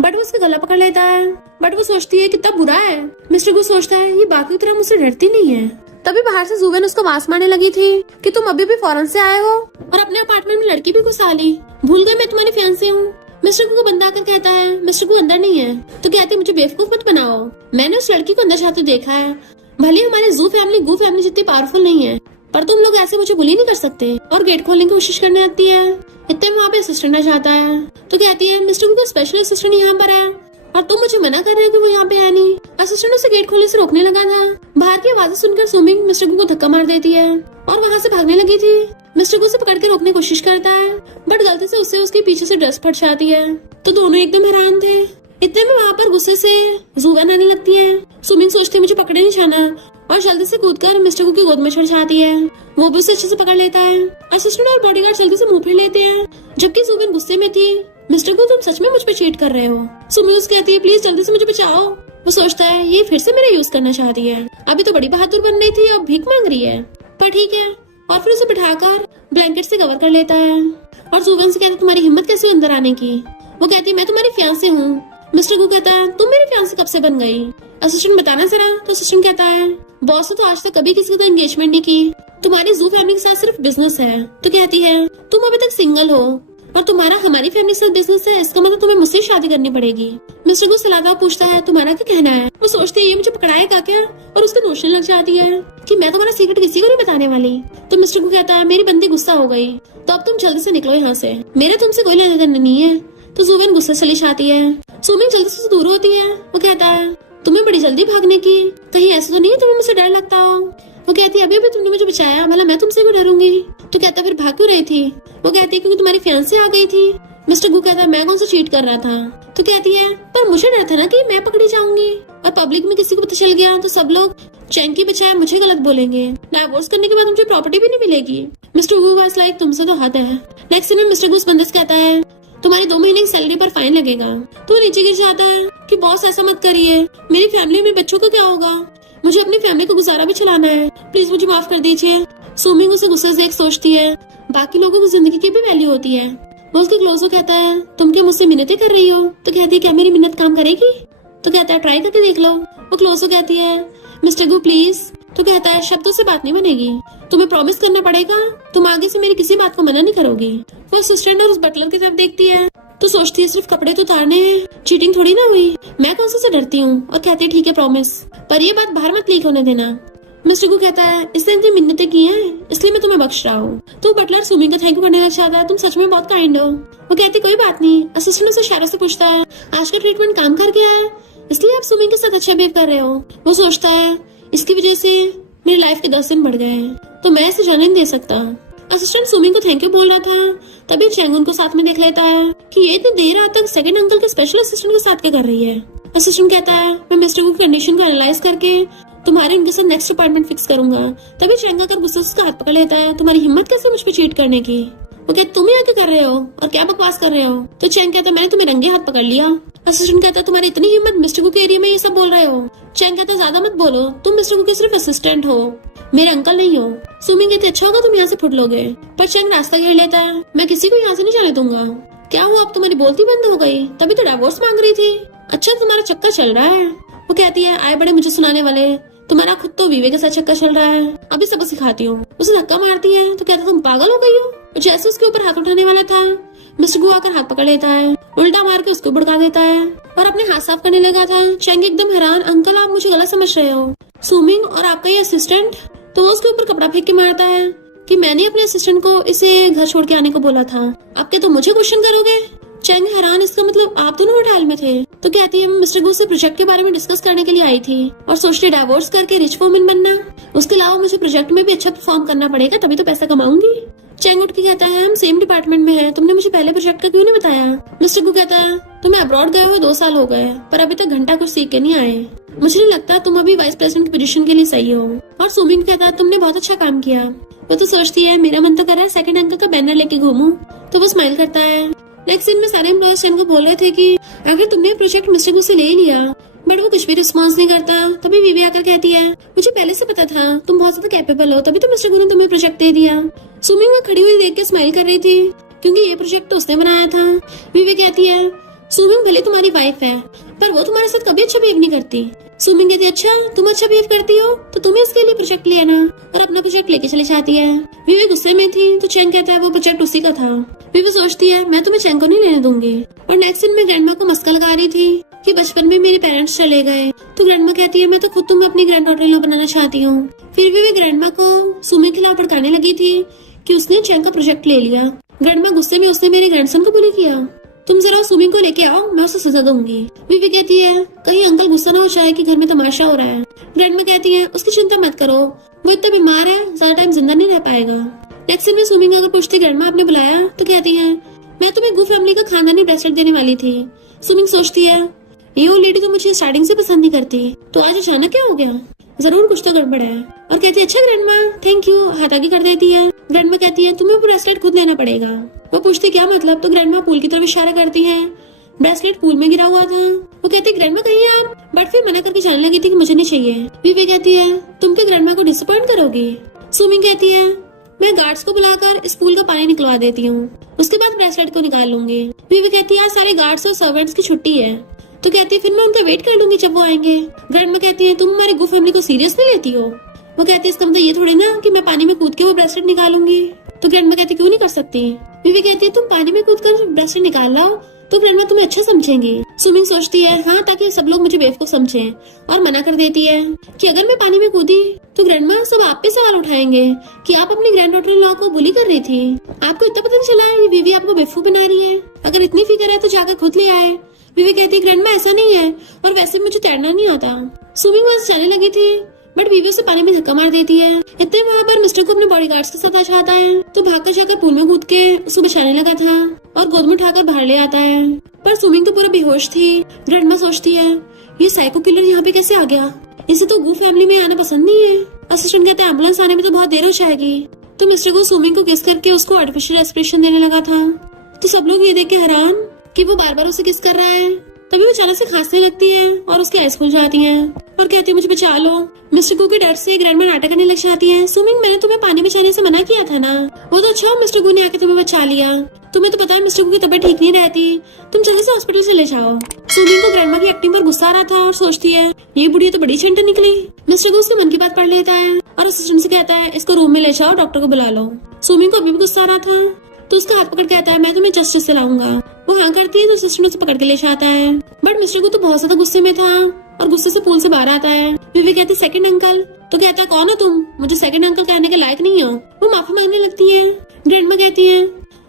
बट वो उसका गला पकड़ लेता है। बट वो सोचती है कितना बुरा है। मिस्टर गू सोचता है ये बाकी की तरह मुझसे डरती नहीं है। तभी बाहर से जुवेन उसको वास मारने लगी थी कि तुम अभी भी फॉरेन से आए हो और अपने अपार्टमेंट में लड़की भी घुसा ली, भूल गए मैं तुम्हारी फियांसे हूँ। मिस्टर गू को बंद आकर कहता है मिस्टर गू अंदर नहीं है। तो कहती है मुझे बेवकूफ मत बनाओ, मैंने उस लड़की को अंदर जाते देखा है। भले हमारी जू फैमिली गू फैमिली जितनी पावरफुल नहीं है पर तुम लोग ऐसे मुझे बुली नहीं कर सकते। और गेट खोलने की कोशिश करने आती है। इतने में वहाँ पे असिस्टेंट आ जाता है। तो कहती है मिस्टर गू का स्पेशल असिस्टेंट यहाँ पर है और तुम मुझे मना कर रहे हो कि वो यहाँ पे है नहीं। असिस्टेंट उसे गेट खोलने से रोकने लगा था। बाहर की आवाजें सुनकर सुमिंग मिस्टर गू को धक्का मार देती है और वहाँ से भागने लगी थी। मिस्टर गू से पकड़ के रोकने की कोशिश करता है बट गलती से उससे उसके पीछे से ड्रेस फट जाती है। तो दोनों एकदम हैरान थे। इतने में वहाँ पर गुस्से से जुवेन आने लगती है। सुमिंग सोचती है मुझे पकड़े नहीं जाना और जल्दी से कूदकर मिस्टर गू की गोद में चढ़ जाती है। वो भी उसे अच्छे से पकड़ लेता है। असिस्टेंट और बॉडीगार्ड जल्दी से मुंह फेर लेते हैं जबकि जुवेन गुस्से में थी। मिस्टर गू तुम सच में मुझ पे चीट कर रहे हो। सुमिंग कहती है प्लीज जल्दी से मुझे बचाओ। वो सोचता है ये फिर से मेरा यूज करना चाहती है, अभी तो बड़ी बहादुर बन रही थी अब भीख मांग रही है। पर ठीक है। और फिर उसे बिठाकर ब्लैंकेट से कवर कर लेता है और जुवेन से कहता है तुम्हारी हिम्मत कैसे हुई अंदर आने की। वो कहती है मैं तुम्हारी फियांसे हूँ। मिस्टर गू कहता है तुम मेरी फियांसे कब से बन गई। असिस्टेंट बताना जरा। तो असिस्टेंट कहता है बॉस ने तो आज तक कभी किसी के साथ एंगेजमेंट नहीं की, तुम्हारी जू फैमिली के साथ सिर्फ बिजनेस है। तो कहती है तुम अभी तक सिंगल हो और तुम्हारा हमारी फैमिली से बिजनेस है, इसका मतलब तुम्हें मुझसे शादी करनी पड़ेगी। मिस्टर गू सलादा पूछता है तुम्हारा क्या कहना है। वो सोचती है ये मुझे पकड़ाएगा क्या और उसको नोशन लग जाती है कि मैं तुम्हारा सीक्रेट किसी को नहीं बताने वाली। तो मिस्टर गू कहता है मेरी बंदी गुस्सा हो गई तो अब तुम जल्दी से निकलो यहाँ से, मेरा तुमसे कोई लेना देना नहीं है। तो जुवेन गुस्से से चली जाती है। सुमिंग जल्दी से दूर होती है। वो कहता है तुम्हें बड़ी जल्दी भागने की, कहीं ऐसा तो नहीं है तुम्हें मुझसे डर लगता हो। वो कहती है अभी अभी तुमने मुझे बचाया, भला मैं तुमसे क्यों डरूंगी। तो कहता फिर भाग क्यों रही थी। वो कहती है क्योंकि तुम्हारी फियांसे आ गई थी। मिस्टर गू कहता है मैं कौन सा चीट कर रहा था। तो कहती है पर मुझे डर था ना कि मैं पकड़ी जाऊंगी और पब्लिक में किसी को पता चल गया तो सब लोग चैंग की बचाए मुझे गलत बोलेंगे, डाइवोर्स करने के बाद मुझे प्रॉपर्टी भी नहीं मिलेगी। मिस्टर गू वाज लाइक तुमसे तो हद है। नेक्स्ट दिन मिस्टर गू बंदे से कहता है तुम्हारी 2 महीने की सैलरी पर फाइन लगेगा। तो नीचे गिर जाता है कि बॉस ऐसा मत करिए, मेरी फैमिली में बच्चों का क्या होगा, मुझे अपनी फैमिली को गुजारा भी चलाना है, प्लीज मुझे माफ कर दीजिए। सुमिंग उसे गुस्से से एक सोचती है बाकी लोगों की जिंदगी की भी वैल्यू होती है। वो उसके क्लोज हो कहता है तुम क्या मुझसे मिन्नतें कर रही हो। तो कहती है क्या मेरी मिन्नत काम करेगी। तो कहता है ट्राई करके देख लो। वो क्लोज हो कहती है मिस्टर गू प्लीज। तो कहता है शब्दों से बात नहीं बनेगी, तुम्हें प्रॉमिस करना पड़ेगा तुम आगे से मेरी किसी बात को मना नहीं करोगी। वो असिस्टेंट और उस बटलर की तरफ देखती है तो सोचती है सिर्फ कपड़े तो उतारने हैं, चीटिंग थोड़ी ना हुई, मैं कौन से डरती हूँ। और कहती है ठीक है प्रॉमिस, पर ये बात बाहर मत लीक होने देना। मिस्टर गू कहता है इसने इतनी मिन्नतें की हैं इसलिए मैं तुम्हें बख्श रहा हूँ। तो बटलर सुमिंग को थैंक यू करने लग जाता है तुम सच में बहुत काइंड हो। वो कहती कोई बात नहीं। असिस्टेंट उसे इशारों से पूछता है आज का ट्रीटमेंट काम कर गया है इसलिए आप सुमिंग के साथ अच्छा बिहेव कर रहे हो। वो सोचता है इसकी वजह से मेरी लाइफ के 10 दिन बढ़ गए हैं तो मैं इसे जाने नहीं दे सकता। असिस्टेंट सुमिंग को थैंक यू बोल रहा था तभी चैंग उनको साथ में देख लेता है कि ये इतनी देर रात तक सेकंड अंकल के स्पेशल असिस्टेंट के साथ क्या कर रही है। असिस्टेंट कहता है मैं मिस्टर गू की कंडीशन को एनालाइज करके तुम्हारे उनके साथ नेक्स्ट अपॉइंटमेंट फिक्स करूंगा। तभी चैंग आकर गुस्से से उसका हाथ पकड़ लेता है तुम्हारी हिम्मत कैसे मुझ पे चीट करने की। वो कहते तुम यहाँ क्या कर रहे हो और क्या बकवास कर रहे हो? तो चैंग कहता मैंने तुम्हें रंगे हाथ पकड़ लिया। असिस्टेंट कहता तुम्हारी इतनी हिम्मत, मिस्टर गु के एरिया में ये सब बोल रहे हो? चैंग कहता ज्यादा मत बोलो, तुम मिस्टर गु के सिर्फ असिस्टेंट हो, मेरे अंकल नहीं हो। सुमिंग कहते अच्छा होगा तुम यहाँ से फुट लोगे, पर चैंग रास्ता घेर लेता है। मैं किसी को यहाँ से नहीं जाने दूंगा। क्या हुआ, अब तुम्हारी बोलती बंद हो गई? तभी तो डिवोर्स मांग रही थी। अच्छा तुम्हारा चक्कर चल रहा है। वो कहती है आए बड़े मुझे सुनाने वाले, तुम्हारा खुद तो वीवे के साथ चक्कर चल रहा है, अभी सबको सिखाती हूँ। उसे धक्का मारती है तो कहता तुम पागल हो गई हो। जैसे उसके ऊपर हाथ उठाने वाला था, मिस्टर गु आकर हाथ पकड़ लेता है, उल्टा मार के उसको भड़का देता है और अपने हाथ साफ करने लगा था। चैंग एकदम हैरान, अंकल आप मुझे गलत समझ रहे हो। सुमिंग और आपका ये असिस्टेंट? तो वो उसके ऊपर कपड़ा फेंक के मारता है कि मैंने अपने असिस्टेंट को इसे घर छोड़ के आने को बोला था, अब क्या तुम मुझे क्वेश्चन करोगे? चैंग हैरान, इसका मतलब आप दोनों होटल में थे? तो कहती है मैं मिस्टर गु से प्रोजेक्ट के बारे में डिस्कस करने के लिए आई थी और सोचती डिवोर्स करके रिच वुमन बनना, उसके अलावा मुझे प्रोजेक्ट में भी अच्छा परफॉर्म करना पड़ेगा तभी तो पैसा कमाऊंगी। चैंग उठ के कहता है हम सेम डिपार्टमेंट में हैं, तुमने मुझे पहले प्रोजेक्ट का क्यों नहीं बताया? मिस्टर गु कहता है तुम्हें अब्रॉड गए हुए 2 साल हो गए पर अभी तक घंटा कुछ सीख के नहीं आए, मुझे नहीं लगता तुम अभी वाइस प्रेसिडेंट की पोजीशन के लिए सही हो। और सुमिंग कहता है तुमने बहुत अच्छा काम किया। वो तो सोचती है मेरा मन तो कर रहा है सेकंड अंकल का बैनर लेके घूमूं, तो वो स्माइल करता है। नेक्स्ट सीन में सारे एम्प्लॉयर्स चैंग को बोल रहे थे कि अगर तुमने प्रोजेक्ट मिस्टर गु से ले लिया, बट वो कुछ भी रिस्पॉन्स नहीं करता। तभी वीवी आकर कहती है मुझे पहले से पता था तुम बहुत ज्यादा कैपेबल हो, तभी तो मिस्टर गु ने तुम्हें प्रोजेक्ट दे दिया। सुमिंग में खड़ी हुई देख के स्माइल कर रही थी क्योंकि ये प्रोजेक्ट तो उसने बनाया था। वीवी कहती है सुमिंग भले तुम्हारी वाइफ है पर वो तुम्हारे साथ कभी अच्छा बिहेव नहीं करती। सुमिंग कहती है अच्छा तुम अच्छा बिहेव करती हो तो तुम्हें इसके लिए प्रोजेक्ट लिया ना, और अपना प्रोजेक्ट लेके चली जाती है। वीवी गुस्से में थी तो चैंग कहता है वो प्रोजेक्ट उसी का था। वीवी सोचती है मैं तुम्हें चैंग को नहीं लेने दूंगी। और नेक्स्ट दिन में ग्रैंडमा को मस्का लगा रही थी कि बचपन में मेरे पेरेंट्स चले गए, तो ग्रैंडमा कहती है मैं तो खुद तुम्हें अपनी ग्रैंड डॉटर इन लॉ बनाना चाहती हूँ। फिर भी वे ग्रैंडमा को सुमिंग के खिलाफ भड़काने लगी थी कि उसने चैंग का प्रोजेक्ट ले लिया। ग्रैंडमा गुस्से में उसने मेरे ग्रैंडसन को बुली किया, तुम जरा सुमिंग को लेके आओ, मैं उसे सजा दूंगी। वीवी कहती है कहीं अंकल गुस्सा ना हो जाए कि घर में तमाशा हो रहा है। ग्रैंडमा कहती है उसकी चिंता मत करो, वो इतना बीमार है ज्यादा टाइम जिंदा नहीं रह पाएगा। नेक्स्ट दिन में सुमिंग अगर पूछती ग्रैंडमा आपने बुलाया, तो कहती है मैं तुम्हें गु फैमिली का खानदानी ब्रेसलेट देने वाली थी। सुमिंग सोचती है ये वो लेडी तो मुझे स्टार्टिंग से पसंद नहीं करती, तो आज अचानक क्या हो गया, जरूर कुछ तो गड़बड़ है। और कहती है अच्छा ग्रैंडमा थैंक यू, हाथ आगे कर देती है। ग्रैंडमा कहती है तुम्हें ब्रेसलेट खुद लेना पड़ेगा। वो पूछती क्या मतलब, तो ग्रैंडमा पूल की तरफ इशारा करती है, ब्रेसलेट पूल में गिरा हुआ था। वो कहती है ग्रैंडमा कहीं आप, बट फिर मना करके जाने लगी थी कि मुझे नहीं चाहिए। वीवी कहती है तुम क्या ग्रैंडमा को डिसअपॉइंट करोगी? सुमिंग कहती है मैं गार्ड्स को बुलाकर इस पूल का पानी निकलवा देती हूँ, उसके बाद ब्रेसलेट को निकाल लूंगी। वीवी कहती है आज सारे गार्ड्स और सर्वेंट्स की छुट्टी है, तो कहती है फिर मैं उनका वेट कर लूंगी जब वो आएंगे। ग्रैंडमा कहती है तुम हमारी गु फैमिली को सीरियस नहीं लेती हो? वो कहती है इसका मतलब ये थोड़ी ना कि मैं पानी में कूद के वो ब्रेसलेट निकालूंगी। तो ग्रैंडमा कहती क्यों नहीं कर सकती? वीवी कहती है तुम पानी में कूद कर ब्रेसलेट निकाल लाओ तो ग्रैंडमा तुम्हें अच्छा समझेंगी। सुमिंग सोचती है हाँ ताकि सब लोग मुझे बेवकूफ समझें, और मना कर देती है कि अगर मैं पानी में कूदी तो ग्रैंडमा सब आप पे सवाल उठाएंगे कि आप अपनी ग्रैंड डॉटर इन लॉ को बुली कर रही थी। आपको इतना पता नहीं चला है ये वीवी आपको बेवकूफ बना रही है? अगर इतनी फिक्र है तो जाकर खुद ले आए। वीवी कहती है ग्रैंडमा ऐसा नहीं है, और वैसे मुझे तैरना नहीं आता। सुमिंग वहां से जाने लगी थी बट वीवी उसे पानी में धक्का मार देती है। इतने वहाँ पर मिस्टर को अपने बॉडीगार्ड्स के साथ आ जाता है, तो भागकर जाकर पूल में कूद के उसे बचाने लगा था और गोद में उठाकर बाहर ले आता है। पर सुमिंग तो पूरा बेहोश थी। ग्रैंडमा सोचती है ये साइको किलर यहाँ पे कैसे आ गया, इसे तो गु फैमिली में आना पसंद नहीं है। असिस्टेंट कहते हैं एम्बुलेंस आने में तो बहुत देर हो जाएगी। तो मिस्टर को सुमिंग को किस करके उसको आर्टिफिशियल रेस्पिरेशन देने लगा था। तो सब लोग ये देख के हैरान कि वो बार बार उसे किस कर रहा है। तभी वो अचानक से खांसने लगती है और उसकी आइज खुल जाती हैं और कहती है मुझे बचा लो। मिस्टर गु के डर से ग्रैंडमा नाटक करने लग जाती है, सुमिंग मैंने तुम्हें पानी में जाने से मना किया था ना। वो तो अच्छा मिस्टर गु ने आके तुम्हें बचा लिया, तुम्हें तो पता है मिस्टर गु की तबीयत ठीक नहीं रहती, तुम जल्दी से हॉस्पिटल चले जाओ। सुमिंग को ग्रैंडमा की एक्टिंग पर गुस्सा आ रहा था और सोचती है ये बुढ़िया तो बड़ी चंट निकली। मिस्टर गु उसके मन की बात पढ़ लेता है और असिस्टेंट से कहता है इसको रूम में ले जाओ, डॉक्टर को बुला लो। सुमिंग को अभी भी गुस्सा आ रहा था तो उसका हाथ पकड़ कहता है मैं तुम्हें जस्टिस से लाऊंगा। वो हाँ करती है तो असिस्टेंट उसे पकड़ के ले जाता है, बट मिस्टर गु तो बहुत ज्यादा गुस्से में था और गुस्से से पूल से बाहर आता है। वीवी कहती सेकंड अंकल, तो कहता है कौन हो तुम, मुझे सेकंड अंकल कहने के लायक नहीं हो। वो माफी मांगने लगती है। ग्रैंडमा कहती है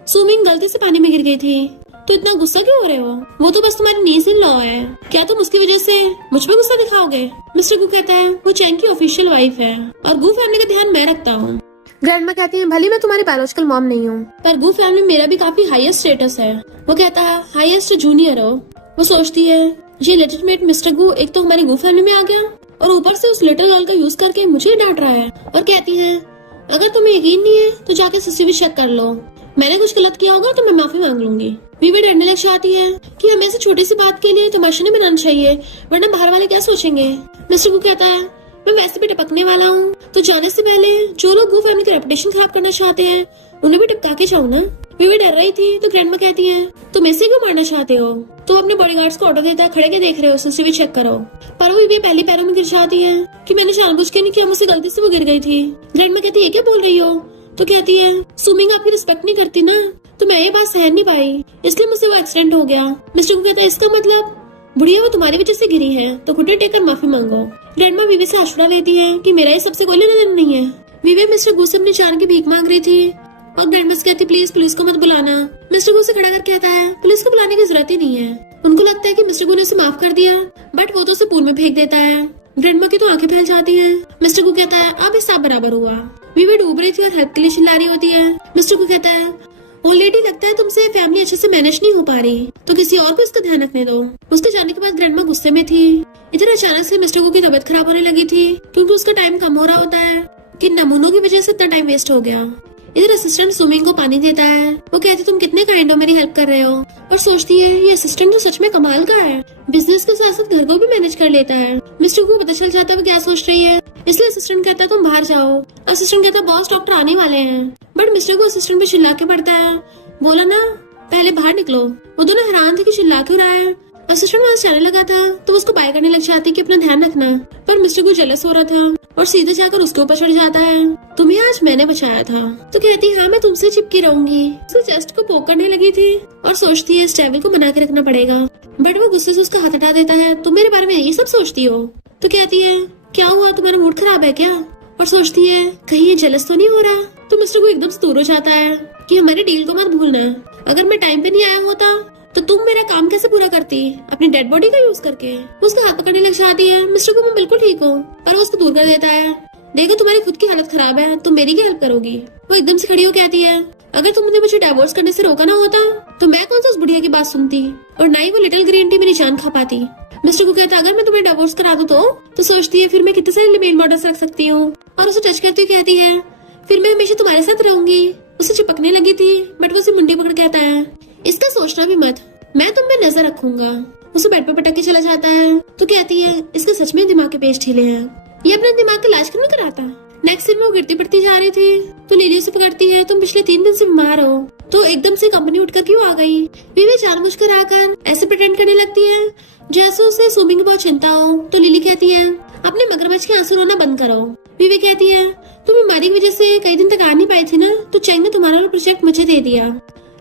सुमिंग गलती से पानी में गिर गई थी, तो इतना गुस्सा क्यों हो रहे हो, वो तो बस तुम्हारी नीस इन लॉ है, क्या तुम उसकी वजह से मुझ पे गुस्सा दिखाओगे? मिस्टर गु कहता है वो चैंग की ऑफिशियल वाइफ है और गु फैमिली का ध्यान मैं रखता हूँ। ग्रैंडमा कहती है भले मैं तुम्हारी बायोलॉजिकल मॉम नहीं हूँ, पर गु फैमिली मेरा भी काफी हाईएस्ट स्टेटस है। वो कहता है हाईएस्ट जूनियर हो। वो सोचती है ये लेजिटिमेट मिस्टर गु एक तो हमारी गु फैमिली में आ गया और ऊपर से उस लिटिल गर्ल का यूज करके मुझे डांट रहा है। और कहती है अगर तुम्हें यकीन नहीं है तो जाके सीसीटीवी चेक कर लो, मैंने कुछ गलत किया होगा तो मैं माफी मांग लूंगी। वीवी डरने लग जाती है कि हमें ऐसे छोटी सी बात के लिए तमाशा नहीं बनाना चाहिए, वरना बाहर वाले क्या सोचेंगे। मिस्टर गु कहता है मैं वैसे भी टपकने वाला हूँ, तो जाने से पहले जो लोग गु फैमिली की रेपुटेशन खराब करना चाहते हैं उन्हें भी टपका के जाऊँ ना। वीवी डर रही थी तो ग्रैंडमा कहती है तुम ऐसे क्यों मारना चाहते हो? तो अपने बॉडीगार्ड्स को ऑर्डर देता है खड़े के देख रहे हो, सीसीटीवी चेक करो। पर वो वीवी पहली पैरों में गिर जाती है कि मैंने जानबूझ के नहीं किया, मुझसे गलती से वो गिर गई थी। ग्रैंडमा कहती है क्या बोल रही हो? तो कहती है सुमिंग आपकी रिस्पेक्ट नहीं करती ना, तो मैं ये बात सहन नहीं पाई, इसलिए मुझसे वो एक्सीडेंट हो गया। मिस्टर को कहता है इसका मतलब बुढ़िया वो तुम्हारी वजह से गिरी है, तो घुटने टेकर माफी मांगो। ग्रैंडमा वीवी से आश्वासन लेती है कि मेरा ये सबसे कोई लेना देना नहीं है। वीवी मिस्टर गु से अपनी जान की भीख मांग रही थी और ग्रैंडमा से कहती प्लीज पुलिस को मत बुलाना। मिस्टर गु से खड़ा कर कहता है पुलिस को बुलाने की जरूरत ही नहीं है। उनको लगता है कि मिस्टर गु ने उसे माफ कर दिया, बट वो तो उसे पूल में फेंक देता है। ग्रैंडमा की तो आंखें फैल जाती हैं। मिस्टर गु कहता है अब हिसाब बराबर हुआ। वीवी डूब रही थी और हेल्प के लिए चिल्ला रही होती है। मिस्टर गु कहता है ऑलरेडी लगता है तुमसे फैमिली अच्छे से मैनेज नहीं हो पा रही, तो किसी और को इसका ध्यान रखने दो। उसके जाने के बाद ग्रैंडमा गुस्से में थी। इधर अचानक से मिस्टर गु की तबीयत खराब होने लगी थी क्योंकि उसका टाइम कम हो रहा होता है कि नमूनों की वजह से इतना टाइम वेस्ट हो गया। इधर असिस्टेंट सुमिंग को पानी देता है। वो कहती तुम कितने काइंड हो, मेरी हेल्प कर रहे हो। और सोचती है ये असिस्टेंट तो सच में कमाल का है, बिजनेस के साथ साथ घर को भी मैनेज कर लेता है। मिस्टर को पता चल जाता है वो क्या सोच रही है, इसलिए असिस्टेंट कहता है तुम बाहर जाओ। असिस्टेंट कहता है बॉस डॉक्टर आने वाले हैं, बट मिस्टर को असिस्टेंट पे चिल्ला के पड़ता है बोला ना पहले बाहर निकलो। वो दोनों हैरान थे कि चिल्ला क्यों रहा है। असिस्टेंट वहां से जाने लगा था तो उसको बाय करने लग जाती कि अपना ध्यान रखना, पर मिस्टर को जेलस हो रहा था और सीधे जाकर उसके ऊपर चढ़ जाता है तुम्हें आज मैंने बचाया था। तो कहती हाँ मैं तुमसे चिपकी रहूंगी। उसके चेस्ट को पोक करने लगी थी और सोचती है इस डेविल को मना के रखना पड़ेगा, बट वो गुस्से से उसका हाथ हटा देता है तुम मेरे बारे में यही सब सोचती हो। तो कहती है क्या हुआ, तुम्हारा मूड खराब है क्या? और सोचती है कहीं ये जेलस तो नहीं हो रहा। तो मिस्टर को एकदम से दूर हो जाता है कि हमारी डील को मत भूलना, अगर मैं टाइम पे नहीं आया होता तो तुम मेरा काम कैसे पूरा करती अपनी डेड बॉडी का यूज करके। वो उसका हाथ पकड़ने लग जाती है। मिस्टर को मैं बिल्कुल ठीक हूँ, पर वो उसको दूर कर देता है। देखो तुम्हारी खुद की हालत खराब है, तुम मेरी क्या हेल्प करोगी? वो एकदम से खड़ी हो कहती है अगर तुमने मुझे डिवोर्स करने से रोका ना होता तो मैं कौन सा उस बुढ़िया की बात सुनती, और ना ही वो लिटिल ग्रीन टी मेरी जान खा पाती। मिस्टर को कहता अगर मैं तुम्हें डिवोर्स करा दूं तो सोचती है फिर मैं कितने सारे मेल मॉडल्स रख सकती हूँ, और उसे टच करती हुई कहती है फिर मैं हमेशा तुम्हारे साथ रहूंगी। उसे चिपकने लगी थी, बट वो उसे मुंडी पकड़ कहता है इसका सोचना भी मत, मैं तुम पे नजर रखूंगा। उसे बेड पर पटक के चला जाता है। तो कहती है इसके सच में दिमाग के पेच ढीले हैं, ये अपने दिमाग का इलाज क्यों नहीं कराता। नेक्स्ट सीन में वो गिरती पड़ती जा रही थी तो लिली उसे पकड़ती है तुम पिछले 3 दिन से बीमार हो, तो एकदम से कंपनी उठकर क्यों आ गई। वीवी जानबूझकर आकर ऐसे प्रिटेंड करने लगती है जैसे उसे सुमिंग की बहुत चिंता हो। तो लिली कहती है अपने मगरमच्छ के आंसू रोना बंद करो। वीवी कहती है तुम बीमारी की वजह से कई दिन तक आ नहीं पाई थी ना, तो चैंग ने तुम्हारा प्रोजेक्ट मुझे दे दिया।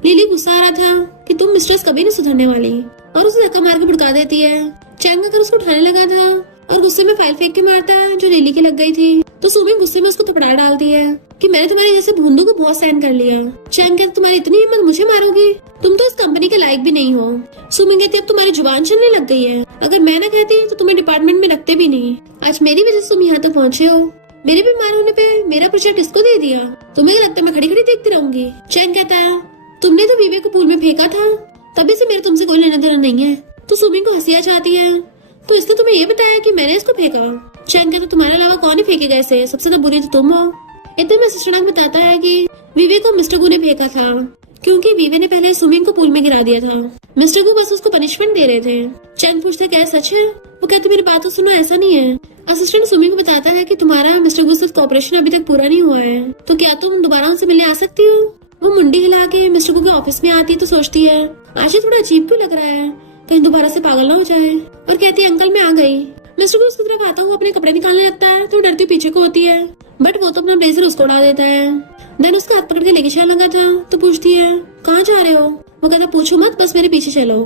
लिली गुस्सा आ रहा था कि तुम मिस्ट्रेस कभी नहीं सुधरने वाली, और उसे धक्का मार के भड़का देती है। चैंग अगर उसको उठाने लगा था और गुस्से में फाइल फेंक के मारता है जो लिली की लग गई थी, तो सुमिंग गुस्से में उसको थपड़ा डालती है कि मैंने तुम्हारे जैसे भूंदू को बहुत सहन कर लिया। चैंग कहती तुम्हारी इतनी हिम्मत मुझे मारोगी, तुम तो इस कंपनी के लायक भी नहीं हो। सुमिंग कहती अब तुम्हारी जुबान चलने लग गई है, अगर मैं ना कहती तो तुम्हें डिपार्टमेंट में रखते भी नहीं। आज मेरी वजह से तुम यहाँ तक पहुँचे हो, मेरे बीमार होने पे मेरा प्रोजेक्ट इसको दे दिया, तुम्हें क्या लगता है मैं खड़ी खड़ी देखती रहूंगी। चैंग कहता है तुमने तो वीवी को पूल में फेंका था, तभी से मेरे तुमसे कोई लेना देना नहीं है। तो सुमिंग को हंसी आ जाती है तो इसने तुम्हें ये बताया कि मैंने इसको फेंका। चैंग कहता तुम्हारे अलावा कौन ही फेंकेगा इसे, सबसे तो बुरी तो तुम हो। इतने में असिस्टेंट बताता है कि वीवी को मिस्टर गु ने फेंका था क्योंकि वीवी ने पहले सुमिंग को पूल में गिरा दिया था। मिस्टर गु बस उसको पनिशमेंट दे रहे थे। चैंग पूछता क्या सच है? वो कहते मेरी बात तो सुनो, ऐसा नहीं है। असिस्टेंट सुमिंग को बताता है कि तुम्हारा मिस्टर गु से कॉपरेशन अभी तक पूरा नहीं हुआ है, तो क्या तुम दोबारा उनसे मिलने आ सकती हो। वो मुंडी हिला के मिस्टर गु के ऑफिस में आती है तो सोचती है आज ये थोड़ा अजीब क्यों लग रहा है, कहीं दोबारा से पागल ना हो जाए, और कहती है अंकल मैं आ गई। मिस्टर गु उसकी तरफ आता हुआ अपने कपड़े निकालने लगता है तो डरती पीछे को होती है, बट वो तो अपना ब्लेजर उसको उड़ा देता है। देन उसका हाथ पकड़ के लेके चलने लगा था तो पूछती है कहाँ जा रहे हो। वो कहता पूछो मत, बस मेरे पीछे चलो।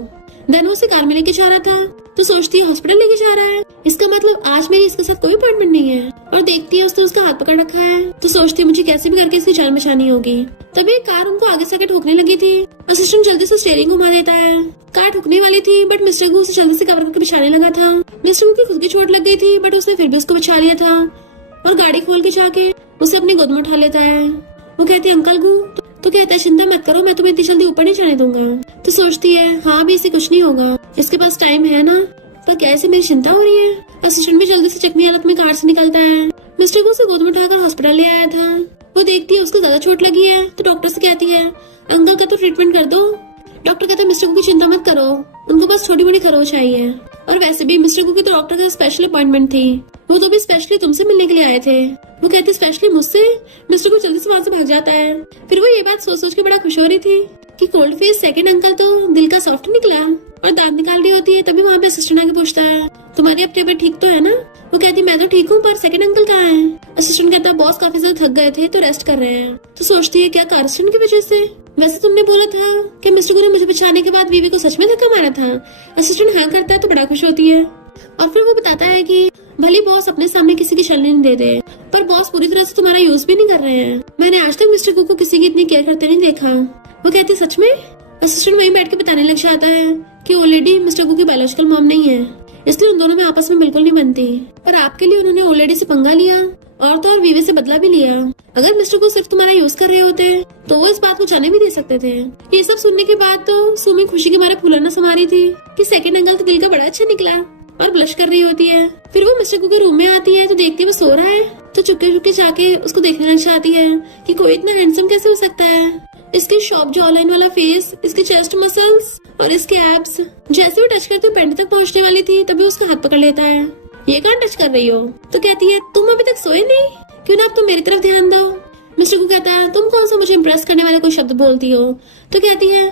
देन वो उसे कार में लेके जा रहा था तो सोचती है हॉस्पिटल लेके जा रहा है, इसका मतलब आज मेरी इसके साथ कोई अपॉइंटमेंट नहीं है। और देखती है उसने उसका हाथ पकड़ रखा है तो सोचती है मुझे कैसे भी करके इसकी जान बचानी होगी। तभी कार उनको आगे से आगे ठोकने लगी थी। असिस्टेंट जल्दी से स्टीयरिंग घुमा देता है। कार ठुकने वाली थी बट मिस्टर गु उसे जल्दी से कवर करके बिछाने लगा था। मिस्टर गु की खुद की चोट लग गई थी बट उसने फिर भी उसको बचा लिया था और गाड़ी खोल के जाके उसे अपनी गोद में उठा लेता है। वो कहती है अंकल गु, तो कहता है चिंता मत करो, मैं तुम्हें इतनी जल्दी ऊपर नहीं जाने दूंगा। तो सोचती है हाँ अभी इसे कुछ नहीं होगा, इसके पास टाइम है ना, पर कैसे मेरी चिंता हो रही है। असिस्टेंट भी जल्दी से जख्मी हालत में कार से निकलता है। मिस्टर को उसे गोद में उठाकर हॉस्पिटल ले आया था। वो देखती है उसको ज्यादा चोट लगी है तो डॉक्टर से कहती है अंकल का तो ट्रीटमेंट कर दो। डॉक्टर कहता है मिस्टर कू की चिंता मत करो, उनको बस छोटी मोटी खरोच चाहिए। और वैसे भी मिस्टर कू की तो डॉक्टर का स्पेशल अपॉइंटमेंट थी, वो तो भी स्पेशली तुमसे मिलने के लिए आए थे। वो कहते स्पेशली मुझसे। मिस्टर कू जल्दी से वहां से भाग जाता है। फिर वो ये बात सोच सोच के बड़ा खुश हो रही थी कि कोल्ड फेस सेकंड अंकल तो दिल का सॉफ्ट निकला। और दांत निकाल रही होती है तभी वहाँ पे असिस्टेंट आके पूछता है तुम्हारी अब तबीयत ठीक तो है ना। वो कहती मैं तो ठीक हूँ पर सेकंड अंकल कहाँ है। असिस्टेंट कहता बॉस काफी ज्यादा थक गए थे तो रेस्ट कर रहे हैं। तो सोचती है क्या कार एक्सीडेंट की वजह से। वैसे तुमने बोला था कि मिस्टर कू ने मुझे बचाने के बाद बीवी को सच में धक्का मारा था। असिस्टेंट हाँ करता है तो बड़ा खुश होती है। और फिर वो बताता है कि भले बॉस अपने सामने किसी की चलने नहीं देते पर बॉस पूरी तरह से तुम्हारा यूज भी नहीं कर रहे हैं। मैंने आज तक मिस्टर कू को किसी की इतनी केयर करते नहीं देखा। वो कहती सच में। असिस्टेंट वहीं बैठ के बताने लग जाता है कि ऑलरेडी मिस्टर कू की बायोलॉजिकल मॉम नहीं है, इसलिए उन दोनों में आपस में बिल्कुल नहीं बनती। पर आपके लिए उन्होंने ऑलरेडी से पंगा लिया और तो और वीवे से बदला भी लिया। अगर मिस्टर को सिर्फ तुम्हारा यूज कर रहे होते तो वो इस बात को जाने भी दे सकते थे। ये सब सुनने के बाद तो सुमी खुशी के मारे फुलाना समा रही थी कि सेकंड अंकल तो दिल का बड़ा अच्छा निकला और ब्लश कर रही होती है। फिर वो मिस्टर कू के रूम में आती है तो देखती है वो सो रहा है तो चुपके चुपके जाके उसको देखने लग जाती है कि कोई इतना हैंडसम कैसे हो सकता है। इसकी शॉर्प जॉलाइन वाला फेस, इसके चेस्ट मसल्स और इसके एब्स। जैसे वो टच करते पैंट तक पहुंचने वाली थी तभी उसका हाथ पकड़ लेता है। ये कहाँ टच कर रही हो। तो कहती है तुम अभी तक सोए नहीं, क्यों ना अब तुम मेरी तरफ ध्यान दो। मिस्टर को कहता है तुम कौन सा मुझे इम्प्रेस करने वाले कोई शब्द बोलती हो। तो कहती है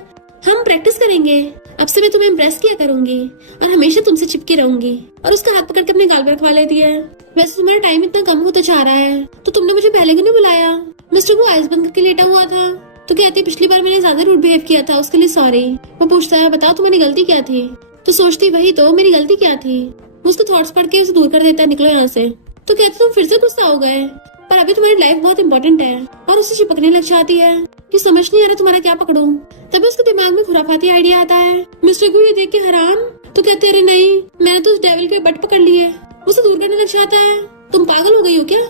हम प्रैक्टिस करेंगे, अब से मैं तुम्हें इम्प्रेस किया करूंगी और हमेशा तुमसे चिपकी रहूंगी। और उसका हाथ पकड़ के अपने गाल पर रखवा लेती है। वैसे तुम्हारा टाइम इतना कम होता जा रहा है तो तुमने मुझे पहले क्यों नहीं बुलाया। मिस्टर को आइस बंद करके लेटा हुआ था तो कहती पिछली बार मैंने ज्यादा रूड बिहेव किया था, उसके लिए सॉरी। वो पूछता है बताओ तुम्हारी गलती क्या थी। तो सोचती वही तो मेरी गलती क्या थी। उसके थॉट्स पढ़ के उसे दूर कर देता है निकलो यहाँ से। तो कहती तुम फिर से गुस्सा हो गए पर अभी तुम्हारी लाइफ बहुत इंपॉर्टेंट है। और उसे चिपकने लग जाती है कि समझ नहीं आ रहा तुम्हारा क्या पकड़ूं। तभी उसके दिमाग में खुराफाती आइडिया आता है। मिस्टर को ये देख के हैरान तो कहते अरे नहीं मैंने तो उस डेविल के बट पकड़ लिए। उसे दूर करने लग जाता है तुम पागल हो गई हो क्या।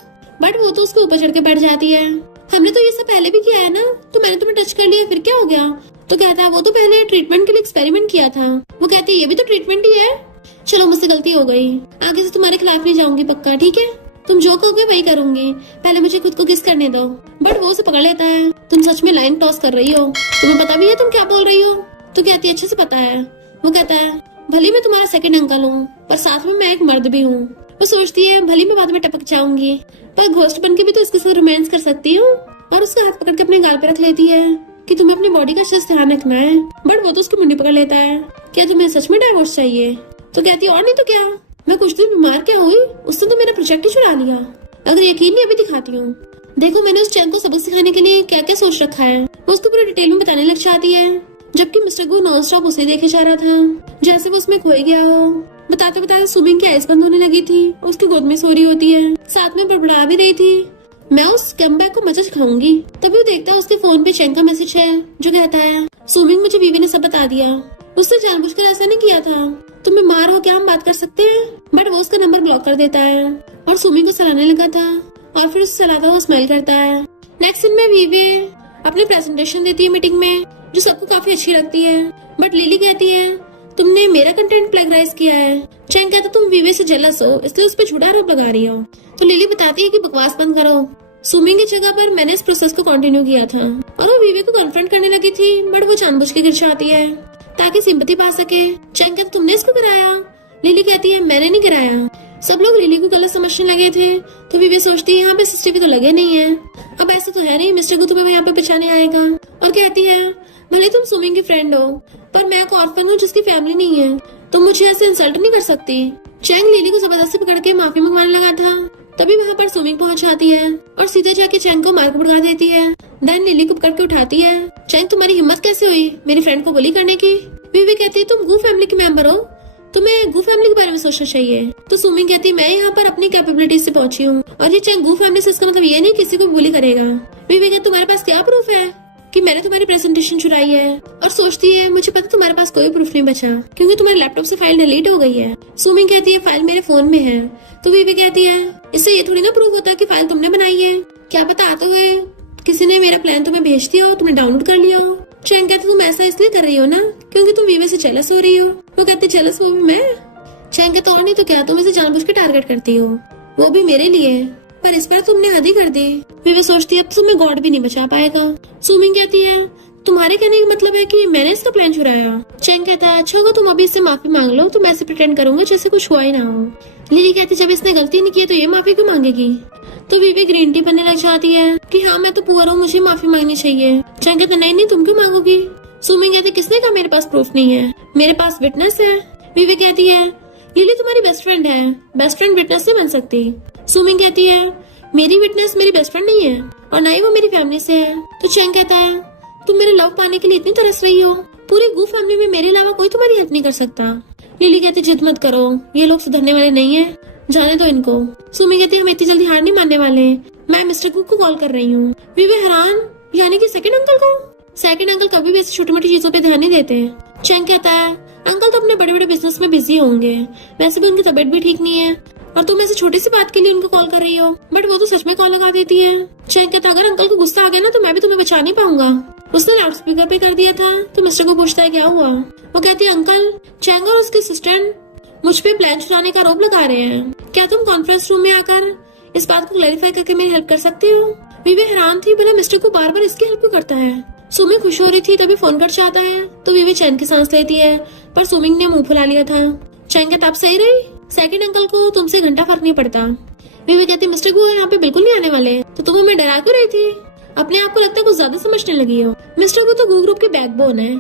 बट वो तो उसके ऊपर चढ़ के बैठ जाती है। हमने तो ये सब पहले भी किया है ना, तो मैंने तुम्हें टच कर लिया फिर क्या हो गया। तो कहता है वो तो पहले ट्रीटमेंट के लिए एक्सपेरिमेंट किया था। वो कहती है ये भी तो ट्रीटमेंट ही है। चलो मुझसे गलती हो गई, आगे से तुम्हारे खिलाफ नहीं जाऊंगी पक्का, ठीक है। तुम जो कहोगे वही करूंगी, पहले मुझे खुद को किस करने दो। बट वो उसे पकड़ लेता है तुम सच में लाइन टॉस कर रही हो, तुम्हें पता भी है तुम क्या बोल रही हो। तो कहती है अच्छे से पता है। वो कहता है भले मैं तुम्हारा सेकंड अंकल हूँ पर साथ में मैं एक मर्द भी हूँ। वो सोचती है भले मैं बाद में टपक जाऊंगी पर घोस्ट बन के भी तो इसके साथ रोमांस कर सकती हूँ। और उसका हाथ पकड़ के अपने गाल पे रख लेती है कि तुम्हें अपनी बॉडी का अच्छे से ध्यान रखना है। बट वो तो उसकी मुंडी पकड़ लेता है क्या तुम्हें सच में डाइवोर्स चाहिए। तो कहती है और नहीं तो क्या, मैं कुछ दिन बीमार क्या हुई उसने तो मेरा प्रोजेक्ट ही चुरा लिया। अगर यकीन नहीं अभी दिखाती हूँ, देखो मैंने उस चैन को सबक सिखाने के लिए क्या क्या सोच रखा है। वो उसको पूरी डिटेल में बताने लग जाती है जबकि मिस्टर को नॉन स्टॉप उसे देखे जा रहा था जैसे वो उसमें खोए गया हो। बताते बताते सुमिंग की आइस बंद होने लगी थी, उसकी गोद में सो रही होती है, साथ में बड़बड़ा भी रही थी मैं उस कमबैक को मजा सिखाऊंगी। तभी वो देखता है उसके फोन पे चैन का मैसेज है जो कहता है सुमिंग मुझे बीवी ने सब बता दिया, उसने जानबूझकर ऐसा नहीं किया था, तुम बीमार हो क्या हम बात कर सकते हैं। बट वो उसका नंबर ब्लॉक कर देता है और सुमिंग को सलाहने लगा था और फिर उसे सलाहता हुआ स्माइल करता है। नेक्स्ट सीन में वीवे अपनी प्रेजेंटेशन देती है मीटिंग में जो सबको काफी अच्छी लगती है। बट लिली कहती है तुमने मेरा कंटेंट प्लेगराइज किया है। चैंग कहता तुम वीवे से जेलस हो इसलिए उस पर झूठा आरोप लगा रही हो। तो लिली बताती है कि बकवास बंद करो, सुमिंग की जगह पर मैंने इस प्रोसेस को कंटिन्यू किया था। और वो वीवे को कन्फ्रंट करने लगी थी बट वो जानबूझ के गिर जाती है ताकि सिंपैथी पा सके। चैंग कहता तुमने इसको कराया। लिली कहती है मैंने नहीं कराया। सब लोग लिली को गलत समझने लगे थे तो वीवे सोचती है यहाँ पे सीसीटीवी तो लगे नहीं है, अब ऐसा तो है नहीं मिस्टर को तुम्हें यहाँ पे बचाने आएगा। और कहती है भले तुम सुमिंग की फ्रेंड हो पर मैं एक ऑर्फन हूँ जिसकी फैमिली नहीं है, तुम मुझे ऐसे इंसल्ट नहीं कर सकती। चैंग लिली को जबरदस्ती पकड़ के माफी मंगवाने लगा था तभी वहाँ पर सुमिंग पहुँच जाती है और सीधे जाके चैंग को मार भुड़का देती है। देन लिली को पकड़ के उठाती है। चैंग तुम्हारी हिम्मत कैसे हुई मेरी फ्रेंड को बुली करने की। वीवी कहती है तुम गू फैमिली के मेंबर हो, तुम्हें गू फैमिली के बारे में सोचना चाहिए। तो सुमिंग कहती है मैं यहाँ पर अपनी कैपेबिलिटी से पहुंची हूँ और ये चैंग गू फैमिली से इसका मतलब ये नहीं किसी को भी बुली करेगा। वीवी कहती तुम्हारे पास क्या प्रूफ है कि मैंने तुम्हारी प्रेजेंटेशन चुराई है। और सोचती है मुझे पता तुम्हारे पास कोई प्रूफ नहीं बचा क्योंकि तुम्हारे लैपटॉप से फाइल डिलीट हो गई है। सुमिंग कहती है फाइल मेरे फोन में है। तो वीवी कहती है इससे ये थोड़ी ना प्रूफ होता कि फाइल तुमने बनाई है, क्या पता आते हुए किसी ने मेरा प्लान तुम्हें भेज दिया हो, तुमने डाउनलोड कर लिया हो। चैंग कहती तुम ऐसा इसलिए कर रही हो ना क्योंकि तुम वीवे से जेलस हो रही हो। वो कहती जेलस वो भी मैं। चैंग कहता और नहीं तो क्या, तुम इसे जानबूझ के टारगेट करती हो, वो भी मेरे लिए, पर इस बार तुमने हद ही कर दी। वे सोचती है अब तो मैं गॉड भी नहीं बचा पाएगा। सुमिंग कहती है तुम्हारे कहने का मतलब है कि मैंने इसका प्लान चुराया। चैंग कहता है अच्छा होगा तुम अभी इससे माफी मांग लो, तो मैं ऐसे प्रिटेंड करूंगा जैसे कुछ हुआ ही ना हो। लिली कहती जब इसने गलती नहीं की तो ये माफी क्यों मांगेगी। तो वीवी ग्रीन टी बनने लग जाती है कि हाँ मैं तो पुअर हूँ, मुझे माफी मांगनी चाहिए। चैंग कहता नहीं तुम क्यों मांगोगी। सुमिंग कहती किसने कहा मेरे पास प्रूफ नहीं है, मेरे पास विटनेस है। वीवी कहती है लिली तुम्हारी बेस्ट फ्रेंड है, बेस्ट फ्रेंड विटनेस नहीं बन सकती। सुमिंग कहती है मेरी विटनेस मेरी बेस्ट फ्रेंड नहीं है और ना ही वो मेरी फैमिली से है। तो चैंग कहता है तुम मेरे लव पाने के लिए इतनी तरस रही हो, पूरी गू फैमिली में मेरे अलावा कोई तुम्हारी हेल्प नहीं कर सकता। लिली कहती जिद मत करो, ये लोग सुधरने वाले नहीं है, जाने दो इनको। सुमी कहती हम इतनी जल्दी हार नहीं मानने वाले, मैं मिस्टर कुक को कॉल कर रही हूँ। वीवी हैरान यानी कि सेकंड अंकल को। सेकंड अंकल कभी भी ऐसी छोटी मोटी चीजों पे ध्यान नहीं देते। चैंग कहता है अंकल तो अपने बड़े बड़े बिजनेस में बिजी होंगे, वैसे भी उनकी तबीयत भी ठीक नहीं है और तुम ऐसी छोटी सी बात के लिए उनको कॉल कर रही हो, बट वो तो सच में कॉल लगा देती है। चैंग कहता अगर अंकल को गुस्सा आ गया ना तो मैं भी तुम्हें बचा नहीं पाऊंगा। उसने लाउड स्पीकर पे कर दिया था। तो मिस्टर को पूछता है क्या हुआ। वो कहती है अंकल चैंग और उसके असिस्टेंट मुझ पे प्लान चुराने का आरोप लगा रहे हैं, क्या तुम कॉन्फ्रेंस रूम में आकर इस बात को क्लैरिफाई करके मेरी हेल्प कर सकते हो। वीवी हैरान थी भले मिस्टर को बार बार इसकी हेल्प क्यों करता है। सुमिंग खुश हो रही थी तभी फोन कट जाता है तो वीवी चैन की सांस लेती है, पर सुमिंग ने मुंह फुला लिया था। चैंग कहता आप सही रही, सेकंड अंकल को तुमसे घंटा फर्क नहीं पड़ता। वीवी कहती मिस्टर को यहाँ पे बिल्कुल नहीं आने वाले, तो तुम हमें डरा क्यों रही थी, अपने आप को लगता है कुछ ज्यादा समझने लगी हो। मिस्टर को तो गू ग्रुप के बैकबोन है,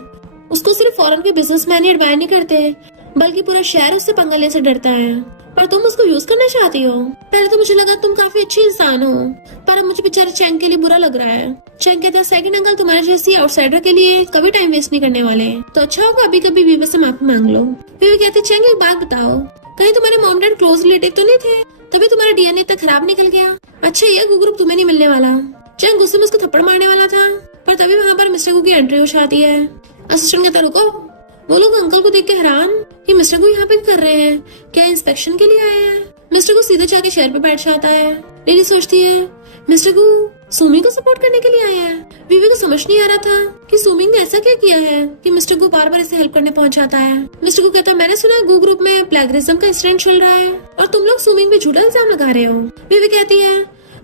उसको सिर्फ फॉरेन के बिजनेसमैन ही एडमायर नहीं करते बल्कि पूरा शहर उससे पंगा लेने से डरता है, पर तुम उसको यूज करना चाहती हो। पहले तो मुझे लगा तुम काफी अच्छी इंसान हो, पर अब मुझे बेचारे चैंग के लिए बुरा लग रहा है। चैंग कहता है सेकंड अंकल तुम्हारे जैसी आउटसाइडर के लिए कभी टाइम वेस्ट नहीं करने वाले, तो अच्छा होगा अभी कभी वीवी से माफी मांग लो। वीवी कहती चैंग एक बात बताओ, कहीं तुम्हारे मॉम डैड क्लोज रिलेटिव तो नहीं थे, तभी तुम्हारा डीएनए इतना खराब निकल गया। अच्छा ये गू ग्रुप तुम्हें नहीं मिलने वाला। चैंग गुस्से में उसको थप्पड़ मारने वाला था, पर तभी वहाँ पर मिस्टर गू की एंट्री हो जाती है। असिस्टेंट कहता रुको। वो लोग अंकल को देख के हैरान कि मिस्टर को यहाँ पे कर रहे हैं, क्या इंस्पेक्शन के लिए आए हैं। मिस्टर को सीधे जाके चेयर पे बैठ जाता है। लिली सोचती है मिस्टर को सुमी को सपोर्ट करने के लिए आए हैं। वीवी को समझ नहीं आ रहा था कि सुमिंग ने ऐसा क्या किया है कि मिस्टर को बार बार इसे हेल्प करने पहुंच जाता है। मिस्टर को कहता है मैंने सुना गू ग्रुप में प्लेगरिज्म का इंसिडेंट चल रहा है और तुम लोग सुमिंग पे झूठा इल्जाम लगा रहे हो। वीवी कहती है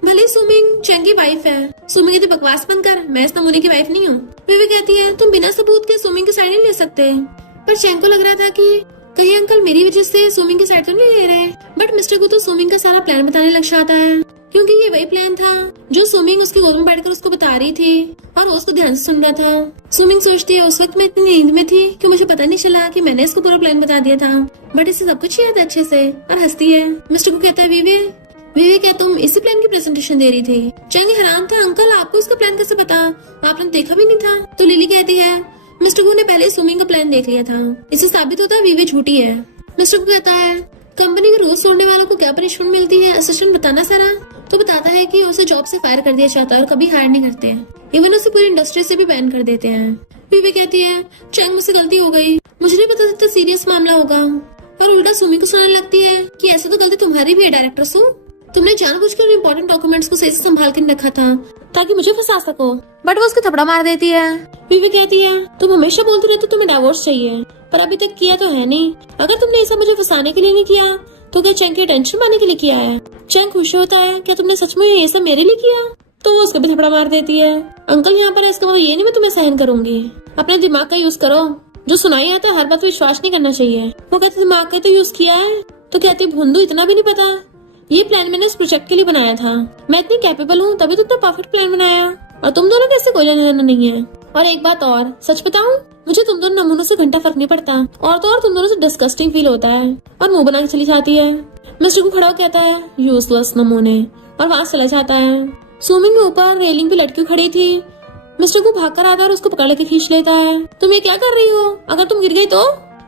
भले सुमिंग चैंग की वाइफ है, सुमिंग की बकवास बंद कर, मैं इस नमूने की वाइफ नहीं हूँ। वीवी कहती है तुम बिना सबूत के सुमिंग की साइड नहीं ले सकते, पर चैंग को लग रहा था कि कहीं अंकल मेरी वजह से सुमिंग की साइड तो नहीं ले रहे। बट मिस्टर को तो सुमिंग का सारा प्लान बताने लग जाता है, क्योंकि ये वही प्लान था जो सुमिंग उसकी गोद में बैठकर उसको बता रही थी और वो उसको ध्यान से सुन रहा था। सुमिंग सोचती है उस वक्त मैं इतनी नींद में थी कि मुझे पता नहीं चला कि मैंने इसको पूरा प्लान बता दिया था, बट इसे सब कुछ याद है अच्छे से और हंसती है। मिस्टर को कहता है वीवी क्या तुम इसी प्लान की प्रेजेंटेशन दे रही थी। चैंग हैरान था अंकल आपको इसका प्लान कैसे पता, आपने देखा भी नहीं था। तो लिली कहती है मिस्टर गू ने पहले सुमिंग का प्लान देख लिया था, इससे साबित होता है वीवी झूठी है। मिस्टर गू कहता है कंपनी के रूल्स तोड़ने वालों को क्या पनिशमेंट मिलती है, असिस्टेंट बताना सारा। तो बताता है कि उसे जॉब से फायर कर दिया जाता है और कभी हायर नहीं करते हैं, इवन उसे पूरी इंडस्ट्री से भी बैन कर देते हैं। वीवी कहती है चैंग मुझसे गलती हो गई, मुझे नहीं पता इतना सीरियस मामला होगा, और उल्टा सुमी को सुनाने लगती है कि ऐसे तो गलती तुम्हारी भी है डायरेक्टर हो, तुमने जानबूझकर इम्पोर्टेंट डॉक्यूमेंट्स को सही से संभाल कर रखा था ताकि मुझे फंसा सको। बट वो उसको थपड़ा मार देती है। वीवी कहती है तुम हमेशा बोलती रहती हो तुम्हें डाइवोर्स चाहिए, पर अभी तक किया तो है नहीं। अगर तुमने ऐसा मुझे फंसाने के लिए नहीं किया तो क्या चैंग की टेंशन पाने के लिए किया है। चैंग खुश होता है क्या तुमने सच में ये सब मेरे लिए किया, तो वो उसको भी थपड़ा मार देती है। अंकल यहाँ पर है इसका मतलब ये नहीं मैं तुम्हें सहन करूंगी, अपने दिमाग का यूज करो, जो सुनाई आता है हर बात पे विश्वास नहीं करना चाहिए। वो कहते दिमाग का तो यूज किया है, तो कहती भुंदू इतना भी नहीं पता, ये प्लान मैंने इस प्रोजेक्ट के लिए बनाया था, मैं इतनी कैपेबल हूँ तभी तो इतना परफेक्ट प्लान बनाया, और तुम दोनों कैसे कोई लेना देना नहीं है। और एक बात और सच बताऊं, मुझे तुम दोनों नमूनों से घंटा फर्क नहीं पड़ता, और तो और तुम दोनों से डिस्गस्टिंग फील होता है, और मुंह बना के चली जाती है। मिस्टर को खड़ा कहता है यूजलेस नमूने, और वहाँ चला जाता है। सुमिंग के ऊपर रेलिंग पे लटकी खड़ी थी, मिस्टर को भाग कर आता है और उसको पकड़ के खींच लेता है। तुम ये क्या कर रही हो, अगर तुम गिर गई तो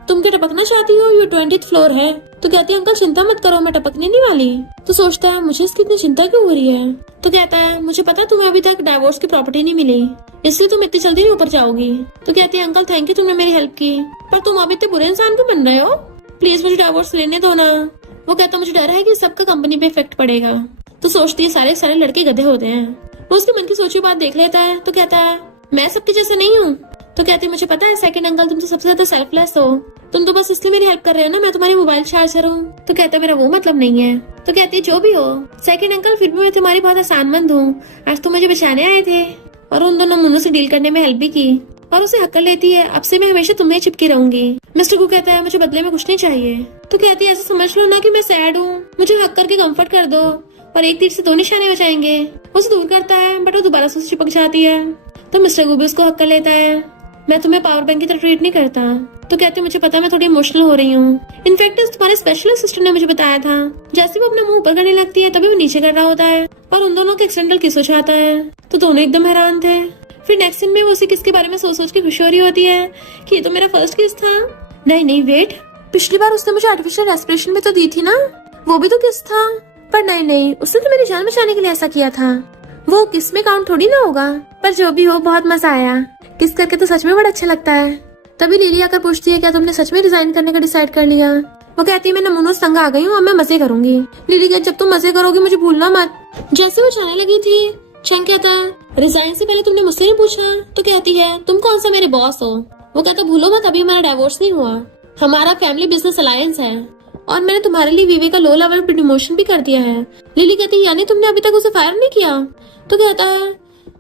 तुम क्या टपकना चाहती हो, ये 20th फ्लोर है। तो कहती है अंकल चिंता मत करो मैं टपकने नहीं वाली। तो सोचता है मुझे इसकी इतनी चिंता क्यों हो रही है। तो कहता है मुझे पता तुम्हें अभी तक डाइवोर्स की प्रॉपर्टी नहीं मिली, इसलिए तुम इतनी जल्दी नहीं ऊपर जाओगी। तो कहती है अंकल थैंक यू तुमने मेरी हेल्प की, पर तुम अभी इतने बुरे इंसान क्यों बन रहे हो, प्लीज मुझे डाइवोर्स लेने दो ना। वो कहता मुझे डर है कि सबका कंपनी पे इफेक्ट पड़ेगा। तो सोचती है सारे लड़के गधे होते हैं। वो उसके मन की सोची बात देख लेता है। तो कहता है मैं सबके जैसे नहीं हूँ। तो कहती है मुझे पता है सेकंड अंकल तुम तो सबसे ज्यादा सेल्फलेस हो, तुम तो बस इसलिए मेरी हेल्प कर रहे हो ना, मैं तुम्हारी मोबाइल चार्जर हूँ। तो कहता है मेरा वो मतलब नहीं है। तो कहती है जो भी हो सेकंड अंकल, फिर भी मैं तुम्हारी बहुत आसानमंद हूँ। आज तुम मुझे बचाने आए थे और उन दोनों मुन्नों से डील करने में हेल्प भी की और उसे हक कर लेती है। अब से मैं हमेशा तुम्हें चिपकी रहूंगी। मिस्टर गु कहता है मुझे बदले में कुछ नहीं चाहिए। तो कहती है ऐसा समझ लो ना कि मैं सैड हूँ, मुझे हक करके कंफर्ट कर दो और एक तीर से दो निशाने बचाएंगे। उसे दूर करता है बट वो दोबारा से चिपक जाती है। तो मिस्टर गु भी उसको हक कर लेता है। मैं तुम्हें पावर बैंक की तरह ट्रीट नहीं करता। तो कहते मुझे पता, मैं थोड़ी इमोशनल हो रही हूँ। इनफैक्ट तुम्हारे स्पेशल असिस्टेंट ने मुझे बताया था जैसे वो अपना मुंह ऊपर करने लगती है तभी वो नीचे कर रहा होता है और उन दोनों के एक्सीडेंटल किस हो जाता है। तो दोनों एकदम हैरान थे। फिर नेक्स्ट सीन में वो उसी किस के बारे में सोच सोच के खुशी हो रही होती है कि ये तो मेरा फर्स्ट किस था। नहीं वेट, पिछली बार उसने मुझे आर्टिफिशियल रेस्पिरेशन भी तो दी थी ना, वो भी तो किस था। पर नहीं, उसने तो मेरी जान बचाने के लिए ऐसा किया था, वो किस में काउंट थोड़ी ना होगा। पर जो भी हो बहुत मजा आया, किस करके तो सच में बड़ा अच्छा लगता है। तभी लिली आकर पूछती है क्या तुमने सच में रिजाइन करने का डिसाइड कर लिया। वो कहती है मैं नमूनों से तंग आ गई हूँ, अब मैं मजे करूंगी। लिली कहती जब तुम मजे करोगी मुझे भूलना मत। जैसे वो जाने लगी थी चैंग कहता है रिजाइन से पहले तुमने मुझसे नहीं पूछा। तो कहती है तुम कौन सा मेरे बॉस हो। वो कहता भूलो मत अभी हमारा डिवोर्स नहीं हुआ, हमारा फैमिली बिजनेस अलायंस है और मैंने तुम्हारे लिए वीवी का लो लेवल प्रमोशन भी कर दिया है। लिली कहती है यानी तुमने अभी तक उसे फायर नहीं किया। तो कहता है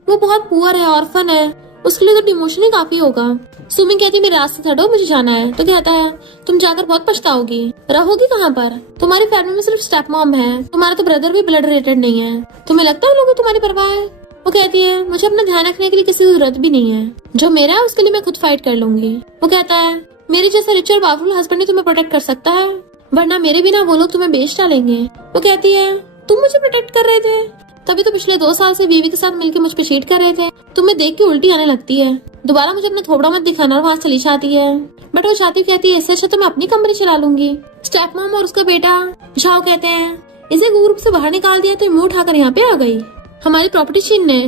वो बहुत पुअर है, ऑर्फन है, उसके लिए तो डिमोशन ही काफी होगा। सुमिंग कहती है मेरे रास्ते से हटो, मुझे जाना है। तो कहता है तुम जाकर बहुत पछताओगी, रहोगी कहाँ पर, तुम्हारी फैमिली में सिर्फ स्टेप मॉम है, तुम्हारा तो ब्रदर भी ब्लड रिलेटेड नहीं है, तुम्हें लगता है लोगों को तुम्हारी परवाह है। वो कहती है मुझे अपना ध्यान रखने के लिए किसी की जरूरत भी नहीं है, जो मेरा है उसके लिए मैं खुद फाइट कर लूंगी। वो कहता है मेरे जैसा रिच और पावरफुल हस्बैंड ही तुम्हें प्रोटेक्ट कर सकता है, वरना मेरे बिना वो लोग तुम्हें बेच डालेंगे। वो कहती है तुम मुझे प्रोटेक्ट कर रहे थे, तभी तो पिछले 2 साल से बीवी के साथ मिलकर मुझ पे चीट कर रहे थे। तुम्हें देख के उल्टी आने लगती है, दोबारा मुझे अपना थोबड़ा मत दिखाना। और वहाँ चली जाती है। बट वो चाहती कहती है इससे अच्छा तो मैं अपनी कंपनी चला लूंगी। स्टेप मॉम और उसका बेटा झाओ कहते हैं इसे ग्रुप से बाहर निकाल दिया तो मुंह उठाकर यहाँ पे आ गई हमारी प्रॉपर्टी छीनने,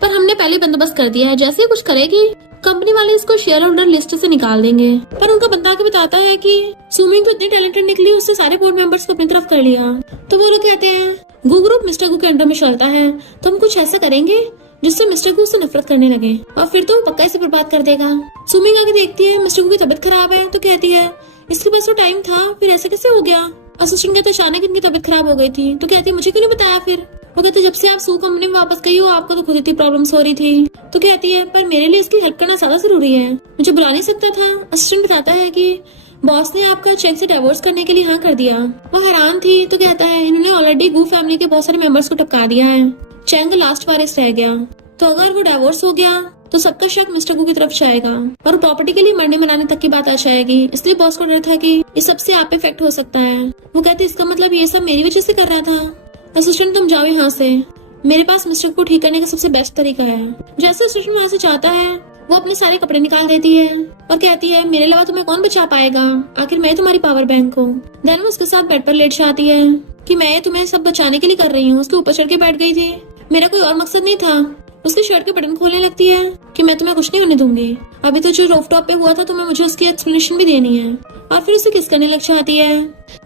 पर हमने पहले बंदोबस्त कर दिया है, जैसे ही कुछ करेगी कंपनी वाले इसको शेयर होल्डर लिस्ट से निकाल देंगे। पर उनका बंदा आके बताता है कि सुमिंग तो इतनी टैलेंटेड निकली उससे सारे बोर्ड मेंबर्स को अपनी तरफ कर लिया। तो वो लोग कहते हैं गु ग्रुप मिस्टर गु के अंडर में चलता है, तो हम कुछ ऐसा करेंगे जिससे मिस्टर गु उससे नफरत करने लगे और फिर तो वो पक्का इसे बर्बाद कर देगा। सुमिंग आके देखती है मिस्टर गु की तबीयत खराब है। तो कहती है इसके पास तो टाइम था, फिर ऐसे कैसे हो गया। असिस्टेंट कहते अचानक इनकी तबीयत खराब हो गई थी। तो कहती है मुझे क्यों नहीं बताया फिर। वो कहते जब से आप सू कंपनी में वापस गई हो आपको तो खुद इतनी प्रॉब्लम्स हो रही थी। तो कहती है पर मेरे लिए इसकी हेल्प करना ज्यादा जरूरी है, मुझे बुला नहीं सकता था। असिस्टेंट बताता है कि बॉस ने आपका चेक से डिवोर्स करने के लिए हाँ कर दिया। वो हैरान थी। तो कहता है इन्होंने ऑलरेडी गू फैमिली के बहुत सारे मेंबर्स को टपका दिया है, चैंग का लास्ट वारिस रह गया। तो अगर वो डिवोर्स हो गया तो सबका शक मिस्टर गू की तरफ जाएगा और प्रॉपर्टी के लिए मरने मराने तक की बात आ जाएगी। इसलिए बॉस को डर था कि इस सबसे आप पे इफेक्ट हो सकता है। वो कहते इसका मतलब ये सब मेरी वजह से कर रहा था। असिस्टेंट तुम जाओ यहाँ से, मेरे पास मिस्टर को ठीक करने का सबसे बेस्ट तरीका है। जैसे असिस्टेंट वहाँ से जाता है वो अपने सारे कपड़े निकाल देती है और कहती है मेरे अलावा तुम्हें कौन बचा पाएगा, आखिर मैं तुम्हारी पावर बैंक हूँ। देन वो उसके साथ बेड पर लेट जाती है कि मैं तुम्हें सब बचाने के लिए कर रही हूँ। उसके ऊपर चढ़ के बैठ गई थी, मेरा कोई और मकसद नहीं था। उसके शर्ट के बटन खोलने लगती है कि मैं तुम्हें कुछ नहीं होने दूंगी, अभी तो जो रूफटॉप पे हुआ था तुम्हें मुझे उसकी एक्सप्लेनेशन भी देनी है। और फिर उसे किस करने लग जाती है,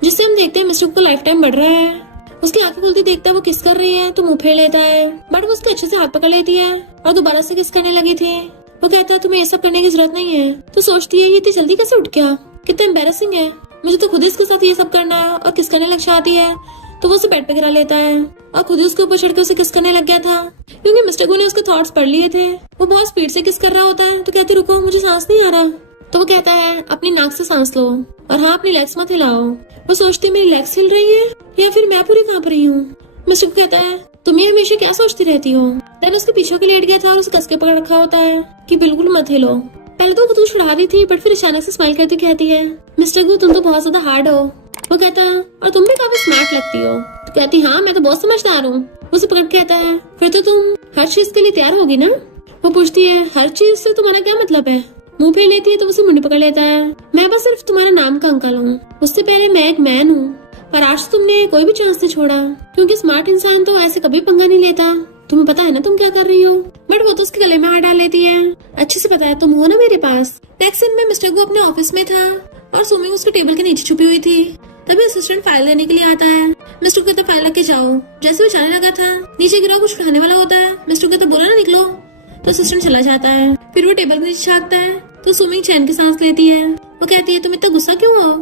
जिससे हम देखते हैं मिस्टर का लाइफ टाइम बढ़ रहा है। उसकी आंखें खुलती देखता है वो किस कर रही है तो मुंह फेर लेता है, बट वो उसके अच्छे से हाथ पकड़ लेती है और दोबारा से किस करने लगी थी। वो कहता है तुम्हें ये सब करने की जरूरत नहीं है। तो सोचती है ये इतनी जल्दी कैसे उठ गया, कितना एम्बैरेसिंग है, मुझे तो खुद इसके साथ ये सब करना है। और किस करने लग जाती है तो वो उसे बेड पे गिरा लेता है और खुद ही उसके ऊपर चढ़कर उसे किस करने लग गया था, क्योंकि मिस्टर गू ने उसके थॉट्स पढ़ लिए थे। वो बहुत स्पीड से किस कर रहा होता है। तो कहती रुको मुझे सांस नहीं आ रहा। तो वो कहता है अपनी नाक से सांस लो और हाँ अपनी लेग्स मत हिलाओ। वो सोचती मेरी लेग्स हिल रही है या फिर मैं पूरी कांप रही हूँ। मिस्टर गू कहता है तुम ये हमेशा क्या सोचती रहती हो। देन उसके पीछे के लेट गया था और उसे कस के पकड़ रखा होता है कि बिल्कुल मत हिलो। पहले तो खुद छुड़ा रही थी बट फिर अचानक से स्माइल करती कहती है मिस्टर गू तुम तो बहुत ज्यादा हार्ड हो। वो कहता है और तुम भी काफी स्मार्ट लगती हो। तो कहती हाँ मैं तो बहुत समझदार हूँ। उसे पकड़ के कहता है फिर तो तुम हर चीज के लिए तैयार होगी ना। वो पूछती है हर चीज से तुम्हारा क्या मतलब है। मुंह फेर लेती है तो उसे मुंडी पकड़ लेता है, मैं बस सिर्फ तुम्हारा नाम का अंकल हूँ, उससे पहले मैं एक मैन हूँ। पर आज तुमने कोई भी चांस नहीं छोड़ा, क्योंकि स्मार्ट इंसान तो ऐसे कभी पंगा नहीं लेता। तुम्हें पता है ना तुम क्या कर रही हो। बट वो तो उसके गले में हाथ डाल लेती है, अच्छे से पता है तुम हो ना मेरे पास। नेक्स्ट सीन में मिस्टर गो अपने ऑफिस में था और सुमिंग उसके टेबल के नीचे छुपी हुई थी। तभी असिस्टेंट फाइल लेने के लिए आता है। मिस्टर को कहता फाइल लेके जाओ। जैसे वो जाने लगा था नीचे गिरा कुछ खाने वाला होता है। मिस्टर को कहता बोला ना निकलो। तो असिस्टेंट चला जाता है। फिर वो टेबल के नीचे झांकता है तो सुमिंग चैन की सांस लेती है। वो कहती है तुम इतना गुस्सा क्यों हो।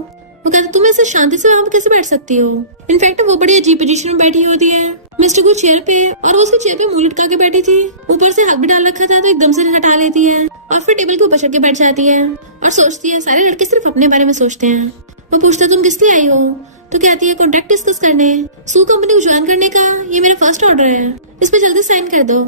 वो कहता तुम ऐसे शांति से वहाँ पे कैसे बैठ सकती हो। इनफैक्ट वो बड़ी अजीब पोजीशन में बैठी होती है। मिस्टर को चेयर पे और वो उसके चेयर पे मुंह लटका के बैठी थी। ऊपर से हाथ भी डाल रखा था तो एकदम से हटा लेती है और फिर टेबल के ऊपर चढ़ के बैठ जाती है और सोचती है सारे लड़के सिर्फ अपने बारे में सोचते हैं। वो पूछता तुम किस लिए आई हो, तो कहती है कॉन्ट्रैक्ट डिस्कस करने, सू कंपनी को ज्वाइन करने का। ये मेरा फर्स्ट ऑर्डर है, इस पे जल्दी साइन कर दो।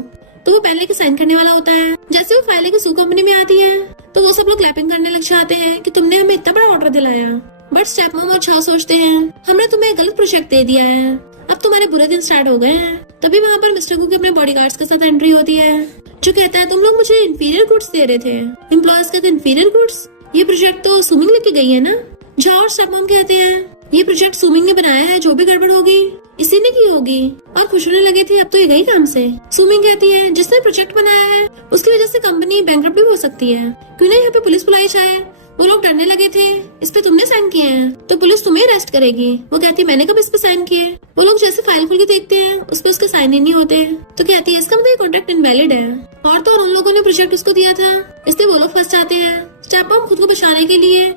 तो वो पहले के साइन करने वाला होता है। जैसे वो फाइल लेके सू कंपनी में आती है तो वो सब लोग क्लैपिंग करने लग जाते हैं कि तुमने हमें इतना बड़ा ऑर्डर दिलाया। बट स्टेप मॉम और छाव सोचते हैं हमने तुम्हें गलत प्रोजेक्ट दे दिया है, अब तुम्हारे बुरे दिन स्टार्ट हो गए हैं। तभी वहाँ पर मिस्टर कू के अपने बॉडीगार्ड्स के साथ एंट्री होती है जो कहता है तुम लोग मुझे इंफीरियर गुड्स दे रहे थे। एम्प्लॉयज कहते हैं इंफीरियर गुड्स, ये प्रोजेक्ट तो सुमिंग लेके गई है ना। छाव और स्टेप मॉम कहते हैं ये प्रोजेक्ट सुमिंग ने बनाया है, जो भी गड़बड़ होगी इसी ने की होगी। और खुश होने लगे थे अब तो ये गई काम से। सुमिंग कहती है जिसने प्रोजेक्ट बनाया है उसकी वजह से कंपनी बैंकरप्ट भी हो सकती है, क्यों ना यहाँ पे पुलिस बुलाई जाए। वो लोग डरने लगे थे इस पे तुमने साइन किए हैं तो पुलिस तुम्हें अरेस्ट करेगी। वो कहती है मैंने कब इस पे साइन किए। वो लोग जैसे फाइल खोल के देखते हैं उस पे उसके साइन ही नहीं होते। तो कहती है इसका मतलब कॉन्ट्रैक्ट इनवैलिड है। और तो और उन लोगों ने प्रोजेक्ट उसको दिया था, इसलिए वो लोग फंस जाते हैं। स्टेप मॉम खुद को बचाने के लिए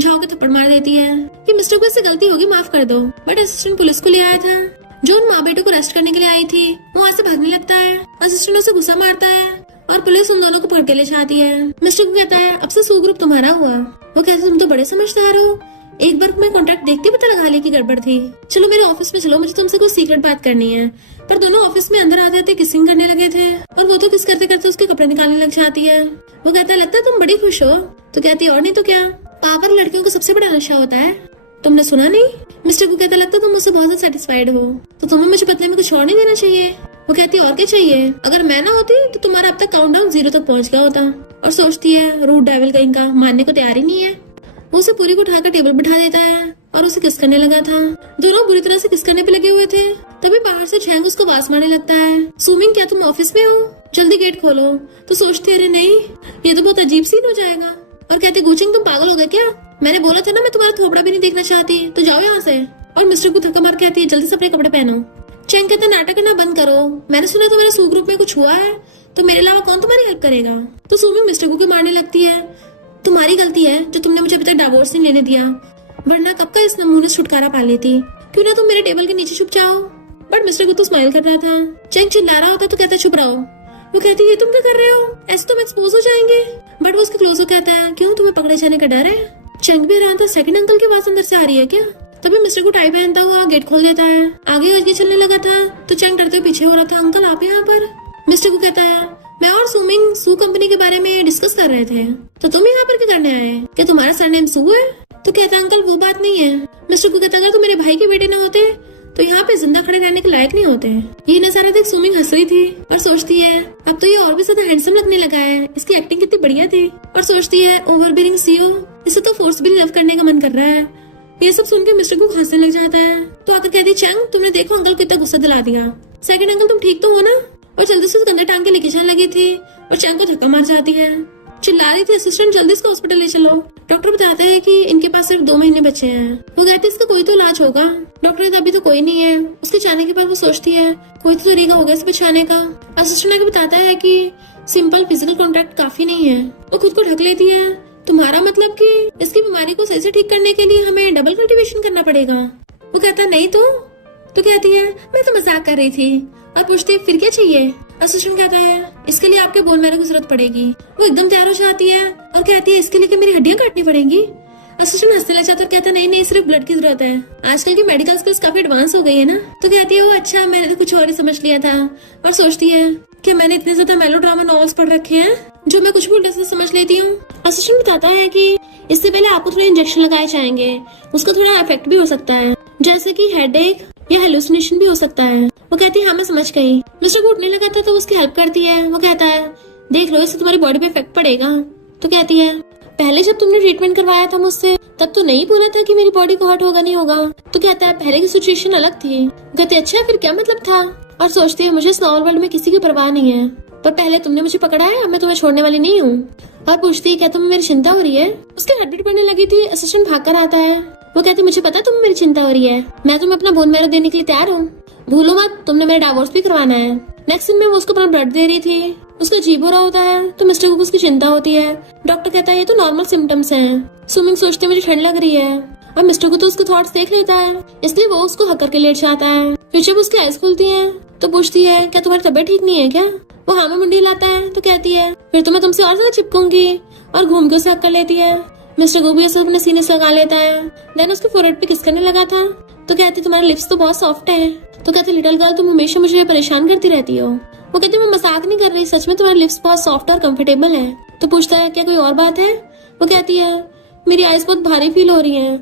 झाओ के थप्पड़ मार देती है कि मिस्टर को इससे गलती होगी, माफ कर दो। बट असिस्टेंट पुलिस को ले आया था जो उन माँ बेटों को अरेस्ट करने के लिए आई थी, वो वहाँ से भागने लगता है। असिस्टेंट उसे गुस्सा मारता है और पुलिस उन दोनों को पकड़ के ले जाती है। मिस्टर को कहता है अब से सू ग्रुप तुम्हारा हुआ। वो कहता है तुम तो बड़े समझदार हो, एक बार मैं कॉन्ट्रैक्ट देखते पता लगा ली की गड़बड़ थी। चलो मेरे ऑफिस में चलो, मुझे तुमसे कुछ सीक्रेट बात करनी है। पर दोनों ऑफिस में अंदर आते किसिंग करने लगे थे और वो तो किस करते करते उसके कपड़े निकालने लग जाती है। वो कहता है लगता है तुम बड़ी खुश हो। तो कहती है और नहीं तो क्या, पावर लड़कियों को सबसे बड़ा नशा होता है, तुमने सुना नहीं। मिस्टर को कहता लगता तुम मुझसे बहुत सेटिस्फाइड हो तो तुम्हें मुझे बदले में कुछ और नहीं देना चाहिए। वो कहती है और क्या चाहिए, अगर मैं ना होती तो तुम्हारा अब तक काउंटडाउन 0 तक पहुंच गया होता। और सोचती है रूड डेविल कहीं का, मानने को तैयार ही नहीं है। वो उसे पूरी को उठाकर टेबल बिठा देता है और उसे किस करने लगा था। दोनों बुरी तरह से किस करने पे लगे हुए थे। तभी बाहर से छेंग उसको आवाज मारने लगता है सुमिंग क्या तुम ऑफिस में हो, जल्दी गेट खोलो। तो सोचती है अरे नहीं ये तो बहुत अजीब सीन हो जाएगा। और कहते गुचिंग तुम पागल हो गए क्या, मैंने बोला था ना मैं तुम्हारा थोपड़ा भी नहीं देखना चाहती, तो जाओ यहाँ से। और मिस्टर को धक्का मार कहती है जल्दी से अपने कपड़े पहनो। चेंग कहता नाटक करना बंद करो, मैंने सुना तुम्हारे सू ग्रुप में कुछ हुआ है तो मेरे अलावा कौन तुम्हारी हेल्प करेगा। तो सुमिंग मिस्टर को मारने लगती है तुम्हारी गलती है जो तुमने मुझे अभी तक डिवोर्स नहीं लेने दिया, वरना कब का इस नमूने छुटकारा पा लेती। क्यों ना तुम मेरे टेबल के नीचे छुप जाओ। बट मिस्टर को तो स्माइल कर रहा था। चेंग चिल्ला रहा होता तो कहता चुप रहो। वो कहती है ये तुम क्या कर रहे हो, ऐसे तुम एक्सपोज हो जाएंगे। बट वो उसके क्लोज हो कहता है क्यों तुम्हें पकड़े जाने का डर है। चेंग भी हैरान था सेकंड अंकल की आवाज अंदर से आ रही है क्या। तभी मिस्टर को टाई पहनता हुआ गेट खोल देता है। आगे चलने लगा था तो चेंग डरते हुए पीछे हो रहा था। अंकल आप यहाँ पर। मिस्टर को कहता है मैं और सुमिंग सू कंपनी के बारे में डिस्कस कर रहे थे, तो तुम यहाँ पर क्या करने आए, क्या तुम्हारा सरनेम सू है। तो कहता है अंकल वो बात नहीं है। मिस्टर को कहता अगर तुम मेरे भाई के बेटे न होते तो यहाँ पे जिंदा खड़े रहने के लायक नहीं होते। ये नजारा देख सुमिंग हंस रही थी और सोचती है अब तो ये और भी ज्यादा हैंडसम लगने लगा है, इसकी एक्टिंग कितनी बढ़िया थी। और सोचती है ओवरबीरिंग सीईओ, इसे तो फोर्सफुली लव करने का मन कर रहा है। ये सब सुन के मिस्टर को हंसने लग जाता है। तो आकर कहती चेंग तुमने देखो अंकल को इतना गुस्सा दिला दिया। सेकंड अंकल तुम ठीक तो हो ना। और जल्दी से कंधे टांग के लेके जाने लगी थी और चेंग को धक्का मार जाती है। चिल्ला रही थी असिस्टेंट जल्दी इसको हॉस्पिटल ले चलो। डॉक्टर बताता है कि इनके पास सिर्फ 2 महीने बचे हैं। वो कहते इसका कोई तो इलाज होगा। डॉक्टर कहता अभी तो कोई नहीं है। उसके जाने के बाद वो सोचती है कोई तो तरीका होगा इसे बचाने का। असिस्टेंट आगे बताता है कि सिंपल फिजिकल कॉन्टेक्ट काफी नहीं है। वो खुद को ढक लेती है। तुम्हारा मतलब कि इसकी बीमारी को सही से ठीक करने के लिए हमें डबल कल्टीवेशन करना पड़ेगा। वो कहता नहीं तो कहती है मैं तो मजाक कर रही थी। और पूछती है फिर क्या चाहिए। असिस्टेंट कहता है इसके लिए आपके बोन मैरो की जरूरत पड़ेगी। वो एकदम तैयार हो जाती है और कहती है इसके लिए मेरी हड्डियां काटनी पड़ेंगी। असिस्टेंट हंसने लग जाता है, कहता नहीं सिर्फ ब्लड की जरूरत है। आजकल की मेडिकल स्किल्स काफी एडवांस हो गई है ना। तो कहती है वो अच्छा मैंने तो कुछ और ही समझ लिया था। और सोचती है कि मैंने इतने ज्यादा मेलोड्रामा नॉवेल्स पढ़ रखे हैं जो मैं कुछ भी उल्टा सीधा समझ लेती हूँ। असिस्टेंट बताता है कि इससे पहले आपको थोड़े इंजेक्शन लगाए जाएंगे, उसका थोड़ा इफेक्ट भी हो सकता है, जैसे कि हेडेक या हेलुसिनेशन भी हो सकता है। वो कहती है हाँ मैं समझ गई। मिस्टर को उठने लगा था तो उसकी हेल्प करती है। वो कहता है देख लो इससे तुम्हारी बॉडी पे इफेक्ट पड़ेगा। तो कहती है पहले जब तुमने ट्रीटमेंट करवाया था मुझसे तब तो नहीं बोला था कि मेरी बॉडी को हर्ट होगा नहीं होगा। तो कहता है पहले की सिचुएशन अलग थी। कहते अच्छा फिर क्या मतलब था। और सोचती है मुझे इस नॉर्मल वर्ल्ड में किसी की परवाह नहीं है, पर पहले तुमने मुझे पकड़ा है, मैं तुम्हें छोड़ने वाली नहीं हूँ। और पूछती है क्या तुम्हें मेरी चिंता हो रही है। उसके हार्ट बीट बढ़ने लगी थी। असिस्टेंट भाग कर आता है। वो कहती मुझे पता है तुम्हें मेरी चिंता हो रही है, मैं तुम्हें अपना बोन मैरो देने के लिए तैयार हूँ। भूलो मत तुमने मेरा डिवोर्स भी करवाना है। नेक्स्ट सीन में वो उसको अपना ब्लड दे रही थी। उसका अजीब हो रहा होता है तो मिस्टर को उसकी चिंता होती है। डॉक्टर कहता है ये तो नॉर्मल सिम्टम्स हैं। सुमिंग सोचते मुझे ठंड लग रही है। अब मिस्टर को तो उसके थॉट्स देख लेता है, इसलिए वो उसको हक करके लेट जाता है। फिर जब उसकी आइज खुलती है तो पूछती है क्या तुम्हारी तबीयत ठीक नहीं है क्या? वो हाँ में मुंडी हिलाता है तो कहती है फिर तो मैं तुमसे और ज्यादा चिपकूंगी, और घूम के उसे हक कर लेती है। मिस्टर गो भी उसे अपने सीने से लगा लेता है। देन उसके फोरहेड पे किस करने लगा था तो कहती तुम्हारे लिप्स तो बहुत सॉफ्ट है। तो कहती लिटिल गर्ल तुम हमेशा मुझे परेशान करती रहती हो। वो कहती मैं मजाक नहीं कर रही, सच में तुम्हारे लिप्स बहुत सॉफ्ट और कंफर्टेबल है। तो पूछता है क्या कोई और बात है? वो कहती है मेरी आइज बहुत भारी फील हो रही है।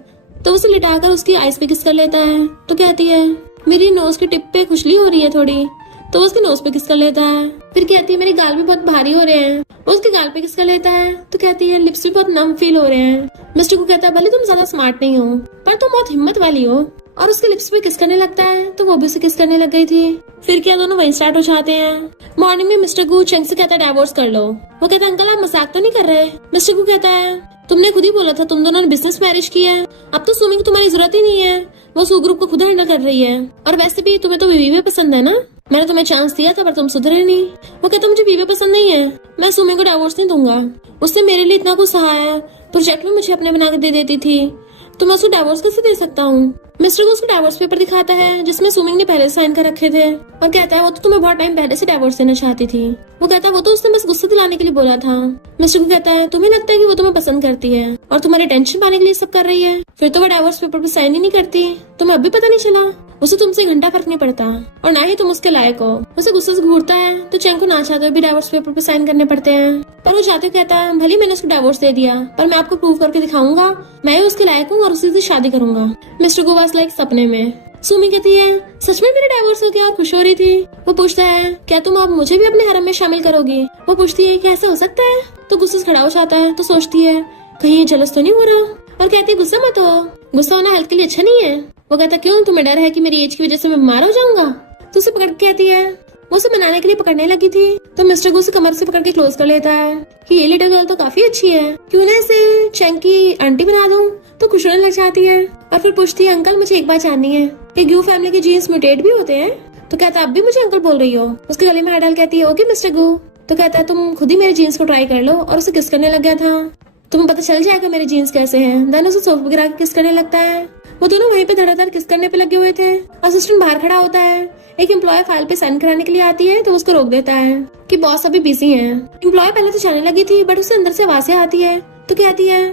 तो उसे लिटाकर उसकी आइज पे किस कर लेता है। तो कहती है मेरी नोज की टिप पे खुजली हो रही है थोड़ी। तो उसके नोज पे किस कर लेता है। फिर कहती है मेरे गाल भी बहुत भारी हो रहे हैं। वो उसके गाल पे किस कर लेता है। तो कहती है लिप्स भी बहुत नम फील हो रहे हैं। मिस्टर को कहता है भले तुम ज्यादा स्मार्ट नहीं हो पर तुम बहुत हिम्मत वाली हो, और उसके लिप्स पे किस करने लगता है। तो वो भी उसे किस करने लग गई थी। फिर क्या दोनों वहीं स्टार्ट हो जाते हैं। मॉर्निंग में मिस्टर गू चेंग से कहता है डाइवोर्स कर लो। वो कहता है अंकल आप मजाक तो नहीं कर रहे। मिस्टर गू कहता है तुमने खुद ही बोला था तुम दोनों ने बिजनेस मैरिज किया है, अब तो सुमिंग तुम्हारी जरूरत ही नहीं है, वो सू ग्रुप को खुद हैंडल कर रही है। और वैसे भी तुम्हें तो बीवी पसंद है ना, मैंने तुम्हें चांस दिया था पर तुम सुधरे नहीं। वो कहता मुझे बीवी पसंद नहीं है, मैं सुमिंग को डाइवोर्स नहीं दूंगा, उसने मेरे लिए इतना कुछ सहा है, प्रोजेक्ट में मुझे अपने बना के दे देती थी, तो मैं उसको डाइवोर्स कैसे दे सकता हूँ। मिस्टर को उसको डाइवोर्स पेपर दिखाता है जिसमें सुमिंग ने पहले साइन कर रखे थे, और कहता है वो तो तुम्हें बहुत टाइम पहले से डाइवोर्स देना चाहती थी। वो कहता है वो तो उसने बस गुस्सा दिलाने के लिए बोला था। मिस्टर को कहता है तुम्हें लगता है कि वो तुम्हें पसंद करती है और तुम्हारी टेंशन पाने के लिए सब कर रही है, फिर तो वो डाइवोर्स पेपर पे साइन ही नहीं करती, तुम्हें अब भी पता नहीं चला। उसे तुमसे घंटा फर्क नहीं पड़ता और ना ही तुम उसके लायक हो। उसे गुस्से से घूरता है तो चैंग को ना चाहते हुए भी डाइवोर्स पेपर पे साइन करने पड़ते हैं, पर वो चाहते कहता है भले मैंने उसको डाइवोर्स दे दिया पर मैं आपको प्रूव करके दिखाऊंगा मैं ही उसके लायक हूँ और उसी से शादी करूंगा। मिस्टर को बस लाइक सपने में सुमी कहती है सच में मेरा डाइवोर्स हो गया और खुश हो रही थी। वो पूछता है क्या तुम अब मुझे भी अपने हरम में शामिल करोगी। वो पूछती है कि ऐसा हो सकता है। तो गुस्से से खड़ा हो जाता है तो सोचती है कहीं ये जलस तो नहीं हो रहा, और कहती है गुस्सा मत हो, गुस्सा होना हेल्थ के लिए अच्छा नहीं है। वो कहता क्यों तुम्हें डर है कि मेरी एज की वजह से मैं बीमार हो जाऊंगा। तो उसे पकड़ के कहती है वो उसे मनाने के लिए पकड़ने लगी थी तो मिस्टर को उसे कमर से पकड़ के क्लोज कर लेता है कि ये लिटिल गर्ल तो काफी अच्छी है, क्यों ना इसे चैंग की आंटी बना दूं। तो खुश होने लग जाती है और फिर पूछती है अंकल मुझे एक बात जाननी है कि ग्यू फैमिली के जीन्स म्यूटेट भी होते हैं। तो कहता अब भी मुझे अंकल बोल रही हो। उसके गले में हाथ डाल कहती है ओके मिस्टर गू। तो कहता है तुम खुद ही मेरे जीन्स को ट्राई कर लो, और उसे किस करने लग गया था, तुम्हें पता चल जाएगा मेरे जीन्स कैसे हैं। देन उसे सोफे पे गिरा के किस करने लगता है। वो दोनों वहीं पे धड़ाधड़ किस करने पे लगे हुए थे। असिस्टेंट बाहर खड़ा होता है, एक एम्प्लॉय फाइल पे साइन कराने के लिए आती है तो उसको रोक देता है कि बॉस अभी बिजी है। एम्प्लॉय पहले तो जाने लगी थी बट उसे अंदर से आवाजें आती है तो कहती है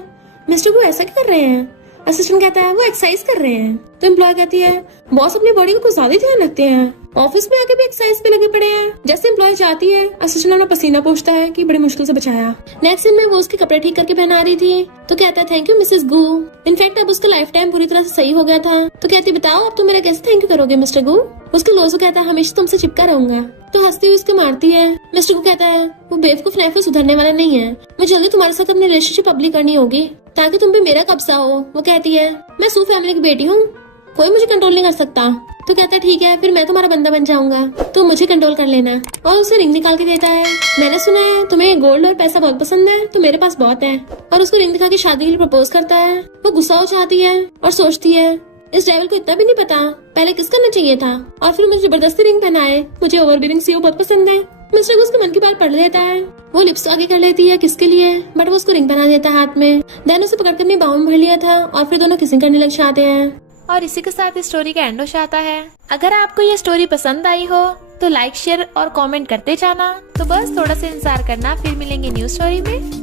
मिस्टर वो ऐसा क्या कर रहे हैं। असिस्टेंट कहता है वो एक्सरसाइज कर रहे हैं। तो एम्प्लॉय कहती है बॉस अपनी बॉडी को कुछ ज्यादा ध्यान रखते हैं, ऑफिस में आके भी एक्सरसाइज पे लगे पड़े हैं। जैसे एम्प्लॉय जाती है असिस्टेंट अपना पसीना पोंछता है कि बड़ी मुश्किल से बचाया। नेक्स्ट दिन में वो उसके कपड़े ठीक करके पहना रही थी तो कहता है थैंक यू मिसेस गू, इनफैक्ट अब उसका लाइफ टाइम पूरी तरह से सही हो गया था। तो कहती बताओ अब तुम मेरा कैसे थैंक यू करोगे मिस्टर गू। उसके लोसो कहता है हमेशा तुमसे चिपका रहूंगा। तो हंसती हुई उसको मारती है। मिस्टर को कहता है वो बेवकूफ नाइफ सुधरने वाला नहीं है, मैं जल्दी तुम्हारे साथ अपनी रिलेशनशिप पब्लिक करनी होगी ताकि तुम पे मेरा कब्जा हो। वो कहती है मैं सू फैमिली की बेटी हूँ, कोई मुझे कंट्रोल नहीं कर सकता। तो कहता है ठीक है फिर मैं तुम्हारा बंदा बन जाऊंगा, तो मुझे कंट्रोल कर लेना। और उसे रिंग निकाल के देता है। मैंने सुना है तुम्हें गोल्ड और पैसा बहुत पसंद है तो मेरे पास बहुत है, और उसको रिंग दिखा के शादी के लिए प्रपोज करता है। वो गुस्सा हो जाती है और सोचती है इस ड्राइवर को इतना भी नहीं पता पहले किस करना चाहिए था, और फिर मुझे जबरदस्ती रिंग पहनाए। मुझे ओवरबीरिंग सीओ बहुत पसंद है। मिस्टर को उसके मन की बात पढ़ लेता है। वो लिप्स आगे कर लेती है किसके लिए, बट वो उसको रिंग पहना देता है हाथ में। देन उसे पकड़ कर अपने बाहों में भर लिया था और फिर दोनों किसिंग करने लग जाते हैं। और इसी के साथ इस स्टोरी का एंड हो जाता है। अगर आपको ये स्टोरी पसंद आई हो तो लाइक शेयर और कमेंट करते जाना। तो बस थोड़ा सा इंतजार करना, फिर मिलेंगे न्यू स्टोरी में।